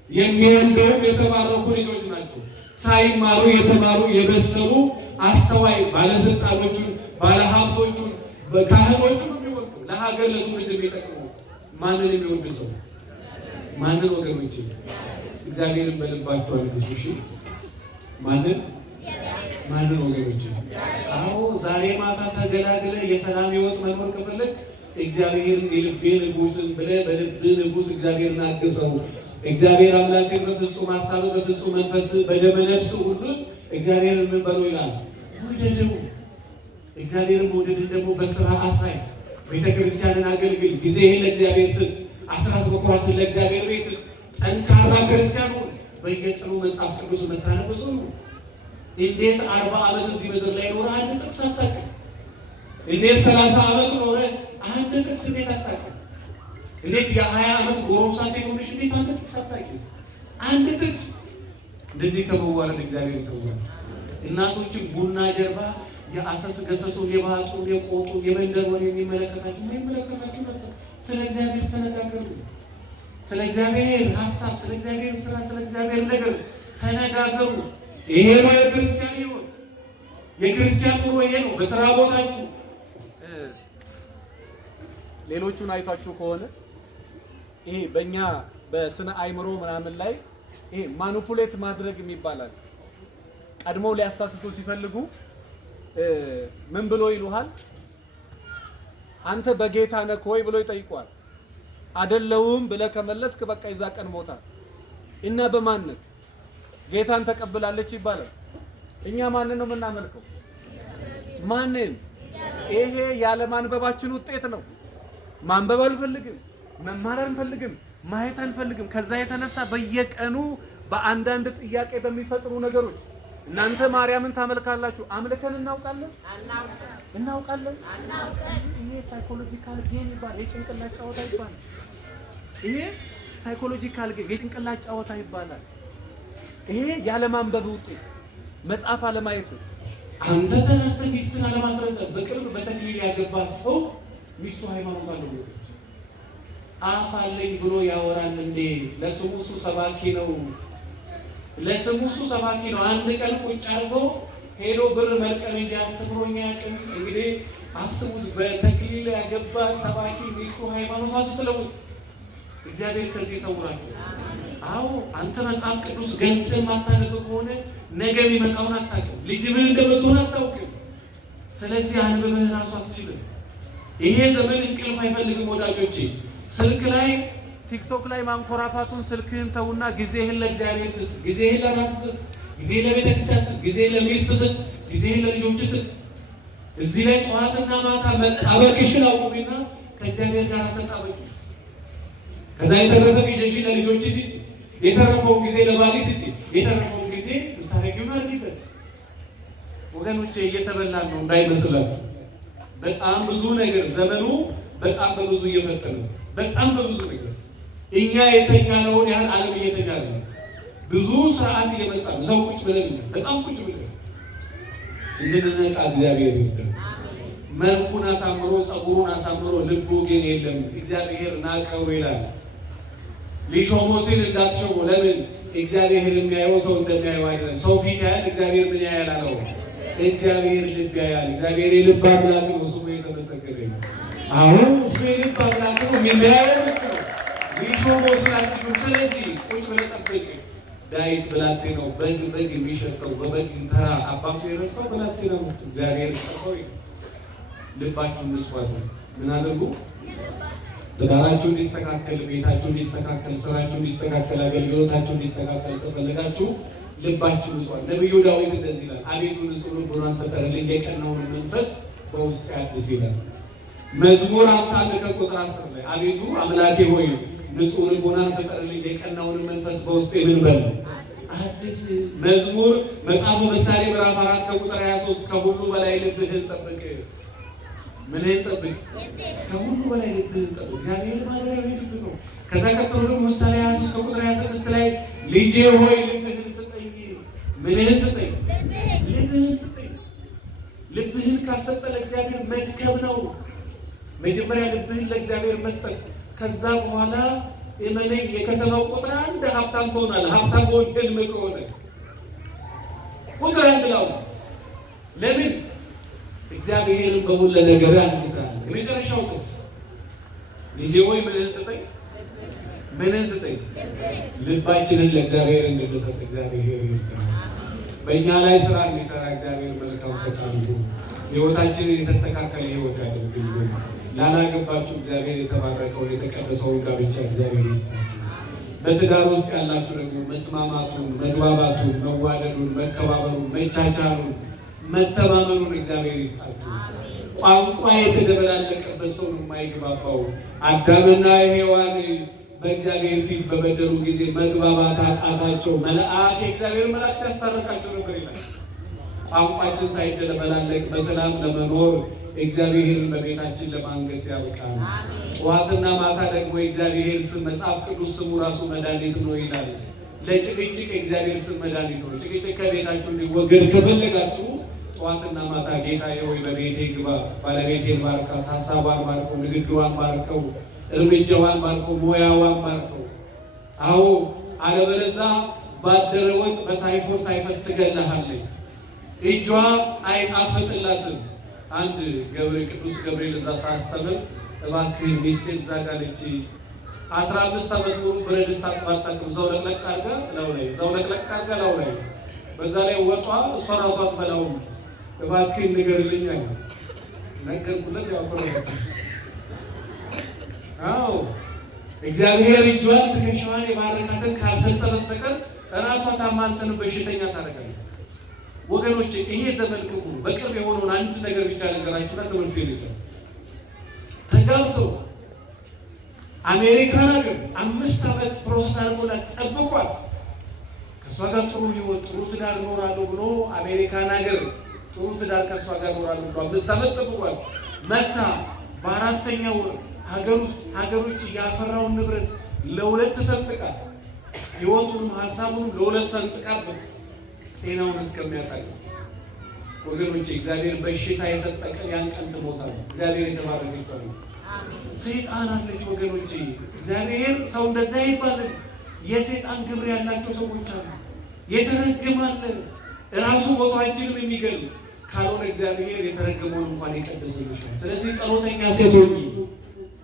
የሚወልደውም የተባረኩ ልጆች ናቸው። ሳይማሩ የተማሩ የበሰሉ አስተዋይ ባለስልጣኖቹን፣ ባለሀብቶቹን፣ ካህኖቹን የሚወዱ ለሀገር ለትውልድ የሚጠቅሙ ማንን የሚወድ ሰው? ማንን ወገኖች? እግዚአብሔርን በልባቸው አልብሱ። እሺ ማንን ወገኖች? አዎ ዛሬ ማታ ተገላግለ የሰላም ሕይወት መኖር ከፈለግ እግዚአብሔርን የልቤ ንጉሥን ብለህ በልብ ንጉሥ እግዚአብሔርን አግሰው። እግዚአብሔር አምላክን በፍጹም ሀሳብ በፍጹም መንፈስ በደመ ነፍስ ሁሉ እግዚአብሔርን ምን በለው ይላል? ውደደው። እግዚአብሔርን መውደድን ደግሞ በስራ አሳይ። ቤተ ክርስቲያንን አገልግል። ጊዜህን ለእግዚአብሔር ስጥ። አስራት በኩራትን ለእግዚአብሔር ቤት ስጥ። ጠንካራ ክርስቲያን ሁን። በየቀኑ መጽሐፍ ቅዱስ መታነብ ነው። እንዴት 40 ዓመት እዚህ ምድር ላይ ኖረ አንድ ጥቅስ አታውቅም? እንዴት 30 ዓመት ኖረ አንድ ጥቅስ እንዴት አታውቅም? እንዴት የ20 ዓመት ጎረምሳ ሴት ሆነሽ እንዴት አንድ ጥቅስ አታውቂም? አንድ ጥቅስ። እንደዚህ ከመዋረድ እግዚአብሔር ይሰውራል። እናቶችን ቡና ጀርባ የአሰስ ገሰሱን የባህጹን የቆጡን የመንደር ወሬ የሚመለከታችሁ ነበር። ስለ እግዚአብሔር ተነጋገሩ። ስለ እግዚአብሔር ሀሳብ፣ ስለ እግዚአብሔር ስራ፣ ስለ እግዚአብሔር ነገር ተነጋገሩ። ይሄ ነው የክርስቲያን ሕይወት። የክርስቲያን ኑሮ ይሄ ነው። በስራ ቦታችሁ ሌሎቹን አይቷችሁ ከሆነ ይሄ በእኛ በስነ አይምሮ ምናምን ላይ ይሄ ማኒፑሌት ማድረግ የሚባላል። ቀድመው ሊያሳስቱ ሲፈልጉ ምን ብሎ ይሉሃል? አንተ በጌታ ነህ ወይ ብሎ ይጠይቋል። አይደለሁም ብለህ ከመለስክ በቃ ይዛ ቀን ሞታ እና በማን ነህ? ጌታን ተቀብላለች ይባላል። እኛ ማንን ነው የምናመልከው? ማንን? ይሄ ያለ ማንበባችን ውጤት ነው። ማንበብ አንፈልግም፣ መማር አንፈልግም፣ ማየት አንፈልግም። ከዛ የተነሳ በየቀኑ በአንዳንድ ጥያቄ በሚፈጥሩ ነገሮች እናንተ ማርያምን ታመልካላችሁ። አምልከን እናውቃለን? እናውቃለን? ይሄ ሳይኮሎጂካል ጌም ይባላል። የጭንቅላት ጨዋታ ይባላል። ይሄ ሳይኮሎጂካል ጌም የጭንቅላት ጨዋታ ይባላል። ይሄ ያለ ማንበብ ውጤት፣ መጽሐፍ አለማየት። አንተ ተረድተህ ሚስትን አለማስረዳት። በቅርብ በተክሊል ያገባ ሰው ሚስቱ ሃይማኖት አለው አፍ አለኝ ብሎ ያወራል እንዴ? ለስሙ እሱ ሰባኪ ነው። ለስሙ እሱ ሰባኪ ነው። አንድ ቀን ቁጭ አድርጎ ሄዶ ብር መልቀም እንጂ አስተምሮኛ ያቅም። እንግዲህ አስቡት፣ በተክሊል ያገባ ሰባኪ ሚስቱ ሃይማኖት ስትለውጥ። እግዚአብሔር ከዚህ ይሰውራችሁ። አዎ አንተ መጽሐፍ ቅዱስ ገልጠህ ማታነብ ከሆነ ነገ የሚመጣውን አታውቅም። ልጅ ምን እንደምትሆን አታውቅም። ስለዚህ አንብበህ ራሱ አትችልም። ይሄ ዘመን እንቅልፍ አይፈልግም ወዳጆቼ። ስልክ ላይ ቲክቶክ ላይ ማንኮራፋቱን ስልክህን ተውና ጊዜህን ለእግዚአብሔር ስጥ። ጊዜህን ለራስህ ስጥ። ጊዜ ለቤተክርስቲያን ስጥ። ጊዜ ለሚስት ስጥ። ጊዜህን ለልጆች ስጥ። እዚህ ላይ ጠዋትና ማታ መጣበቅሽን አቁሚና ከእግዚአብሔር ጋር ተጣበቂ። ከዛ የተረፈ ጊዜሽን ለልጆች ስጥ። የተረፈውን ጊዜ ለባልሽ ስጥ። የተረፈውን ጊዜ ልታረጊውን አድርጊበት። ወገኖቼ እየተበላን ነው እንዳይመስላችሁ። በጣም ብዙ ነገር ዘመኑ በጣም በብዙ እየፈጠነ ነው። በጣም በብዙ ነገር እኛ የተኛነውን ያህል ዓለም እየተኛ ነው። ብዙ ስርዓት እየመጣ ነው። ሰው ቁጭ ብለን በጣም ቁጭ ብለን እንድንነቃ እግዚአብሔር ይርዳል። መልኩን አሳምሮ ፀጉሩን አሳምሮ ልቡ ግን የለም። እግዚአብሔር ናቀው ይላል። ሊሾሞ ሲል እንዳትሾሙ። ለምን? እግዚአብሔር የሚያየው ሰው እንደሚያየው አይደለም። ሰው ፊት ያያል፣ እግዚአብሔር ምን ያያል አለው? እግዚአብሔር ልብ ያያል። እግዚአብሔር የልብ አምላክ ነው። ስሙ የተመሰገነ ነው። አሁን እሱ የልብ አምላክ ነው። የሚያየው ልብ ነው። ሊሾሞ ስላችሁ ስለዚህ ቁጭ ብለህ ጠብቅ። ዳዊት ብላቴ ነው በግ የሚሸጠው በበግ ተራ አባቱ የረሳው ብላቴ ነው። እግዚአብሔር ጠባው ልባችሁን ንጹህ ምን አድርጉ? ትዳራችሁ እንዲስተካከል፣ ቤታችሁ እንዲስተካከል፣ ስራችሁ እንዲስተካከል፣ አገልግሎታችሁ እንዲስተካከል ከፈለጋችሁ ልባችሁ ንጹህ። ነብዩ ዳዊት እንደዚህ ይላል፣ አቤቱ ንጹህ ልቦናን ፍጠርልኝ፣ የቀናውን መንፈስ በውስጤ አድስ ይላል። መዝሙር 51 ከቁጥር 10 ላይ አቤቱ አምላኬ ሆይ ንጹህ ልቦናን ፍጠርልኝ፣ የቀናውን መንፈስ በውስጤ ምን በል አድስ። መዝሙር መጽሐፈ ምሳሌ ምዕራፍ 4 ከቁጥር 23 ከሁሉ በላይ ልብህን ጠብቅ። ምንህን ጠብቅ? ከሁሉ በላይ ልብህን ጠብቅ። እግዚአብሔር ማለት ልብ ነው። ከዛ ቀጥሎ ደግሞ ምሳሌ 23 ከቁጥር 26 ላይ ልጄ ሆይ ልብህን ስጠኝ። ምንህን ስጠኝ? ልብህን ስጠኝ። ልብህን ካልሰጠ ለእግዚአብሔር መድከም ነው። መጀመሪያ ልብህን ለእግዚአብሔር መስጠት፣ ከዛ በኋላ እመነኝ የከተማው ቁጥር አንድ ሀብታም ትሆናለህ። ሀብታም ወንድም ከሆነ ቁጥር አንድ ነው። ለምን? እግዚአብሔርን በሁሉ ነገር ያንሳል። የመጨረሻው ጥቅስ ልጄ ሆይ ምንህን ስጠኝ? ምንህን ስጠኝ? ልባችንን ለእግዚአብሔር እንድንሰጥ እግዚአብሔር ይርዳል። በእኛ ላይ ስራ የሚሰራ እግዚአብሔር መልካም ፈቃዱ ይሁን። ህይወታችንን የተስተካከለ ህይወት ያድርግልን። ላላገባችሁ እግዚአብሔር የተባረከውን የተቀደሰውን ጋብቻ እግዚአብሔር ይስጣችሁ። በትዳር ውስጥ ያላችሁ ደግሞ መስማማቱን፣ መግባባቱን፣ መዋደዱን፣ መከባበሩን፣ መቻቻሉን፣ መተማመኑን እግዚአብሔር ይስጣችሁ። ቋንቋ የተደበላለቀበት ሰው ነው የማይግባባው። አዳምና ሔዋን በእግዚአብሔር ፊት በበደሉ ጊዜ መግባባት አቃታቸው። መልአክ የእግዚአብሔር መልአክ ሲያስታርቃቸው ነበር ይላል። ቋንቋችን ሳይደበላለቅ በሰላም ለመኖር እግዚአብሔርን በቤታችን ለማንገስ ያብቃል። ጠዋትና ማታ ደግሞ የእግዚአብሔር ስም መጽሐፍ ቅዱስ ስሙ ራሱ መድኃኒት ነው ይላል። ለጭቅጭቅ የእግዚአብሔር ስም መድኃኒት ነው። ጭቅጭቅ ከቤታችሁ እንዲወገድ ከፈለጋችሁ ጠዋትና ማታ ጌታዬ ሆይ በቤቴ ግባ፣ ባለቤቴን ባርካት፣ ሀሳቧን ባርከው፣ ንግግሯን ባርከው፣ እርምጃዋን ባርከው፣ ሙያዋን ባርከው። አዎ አለበለዚያ ባደረ ወጥ በታይፎድ ታይፈስ ትገለሃለች። እጇ አይጣፍጥላትም። አንድ ቅዱስ ገብርኤል እዛ ሳስተምር እባክህ ሚስቴን እዛ ጋር ነች 15 ዓመት ሙሉ ብረት ድስት አጥባታቅም ዘው ለቅለቅ አድርጋ ላው ላይ በዛ ላይ ወጧ እሷ ራሷ አትበላውም እባክህ ንገርልኝ አለ። ነገርኩለት ያቆረጠች አዎ እግዚአብሔር እጇን ትከሻዋን የባረካትን ካልሰጠ በስተቀር ራሷ ታማንተን በሽተኛ ታደርጋለች። ወገኖች ይሄ ዘመን ክፉ በቅርብ የሆነውን አንድ ነገር ብቻ ነገራችሁና ትምህርት ይልቻል። ተጋብቶ አሜሪካ ነገር 5 ዓመት ፕሮሰስ አድርጎና ጠብቋት ከሷ ጋር ጥሩ ህይወት ጥሩ ትዳር እኖራለሁ ብሎ አሜሪካ ነገር ጥሩ ትዳር ከሷ ጋር እኖራለሁ ብሎ 5 ዓመት ጠብቋት መታ በአራተኛው ሀገሮች ያፈራውን ንብረት ለሁለት ተሰጥቃ ህይወቱንም ሐሳቡንም ለሁለት ሰንጥቃበት ጤናውን እስከሚያጣቅስ ወገኖች እግዚአብሔር በሽታ የሰጠቀን ያን ቀን ትሞታለህ። እግዚአብሔር የተባረከ ይሁን። ሰይጣን አለች ወገኖች እግዚአብሔር ሰው እንደዛ ይባላል። የሰይጣን ግብር ያላቸው ሰዎች አሉ። የተረገማለ ራሱ ቦታችንም የሚገል ካልሆነ እግዚአብሔር የተረገመውን እንኳን የቀደሰልሽ ነው። ስለዚህ ጸሎተኛ ሴት ሆኚ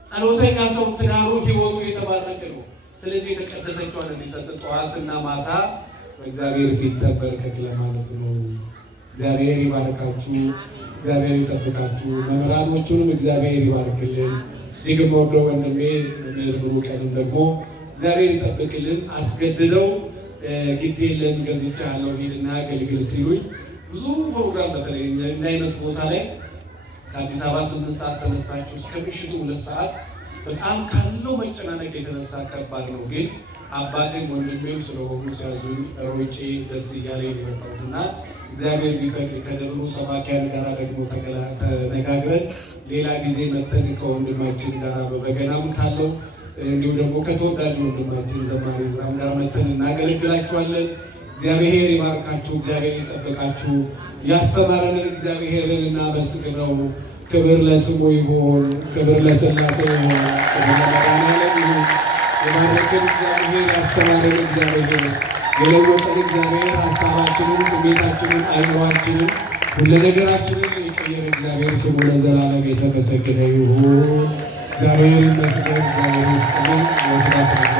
ጸሎተኛ ሰው ትዳሩ ህይወቱ የተባረከ ነው። ስለዚህ የተቀደሰችዋን እንዲሰጥ ጠዋትና ማታ በእግዚአብሔር ፊት ተንበርከክ ለማለት ነው። እግዚአብሔር ይባርካችሁ፣ እግዚአብሔር ይጠብቃችሁ። መምህራኖቹንም እግዚአብሔር ይባርክልን። እጅግ የምወደው ወንድሜ መምህር ብሩክንም ደግሞ እግዚአብሔር ይጠብቅልን። አስገድደው ግድ የለም ገዝቻለሁ ሂድና አገልግል ሲሉኝ ብዙ ፕሮግራም በተለይ እንደ አይነት ቦታ ላይ ከአዲስ አበባ 8 ሰዓት ተነስታችሁ እስከ ምሽቱ 2 ሰዓት በጣም ካለው መጨናነቅ የተነሳ ከባድ ነው። ግን አባቴም ወንድሜም ስለሆኑ ሲያዙኝ ሮጬ ደስ እያለኝ የመጣሁትና እግዚአብሔር ቢፈቅድ ከደብሩ ሰባኪያን ጋር ደግሞ ተነጋግረን ሌላ ጊዜ መተን ከወንድማችን ጋር በበገናም ካለው እንዲሁ ደግሞ ከተወዳጁ ወንድማችን ዘማሪ ዝራም ጋር መተን እናገለግላችኋለን። እግዚአብሔር ይባርካችሁ፣ እግዚአብሔር ይጠብቃችሁ። ያስተማረንን እግዚአብሔርን እናመስግነው። ክብር ለስሙ ይሁን፣ ክብር ለሥላሴ ይሁን፣ ክብር ለመድኃኔዓለም ይሁን። የባረከን እግዚአብሔር፣ ያስተማረን እግዚአብሔር፣ የለወጠን እግዚአብሔር፣ ሀሳባችንን፣ ስሜታችንን፣ አይምሯችንን፣ ሁሉ ነገራችንን የቀየረ እግዚአብሔር ስሙ ለዘላለም የተመሰገነ ይሁን። እግዚአብሔር ይመስገን። እግዚአብሔር ይስጥልን።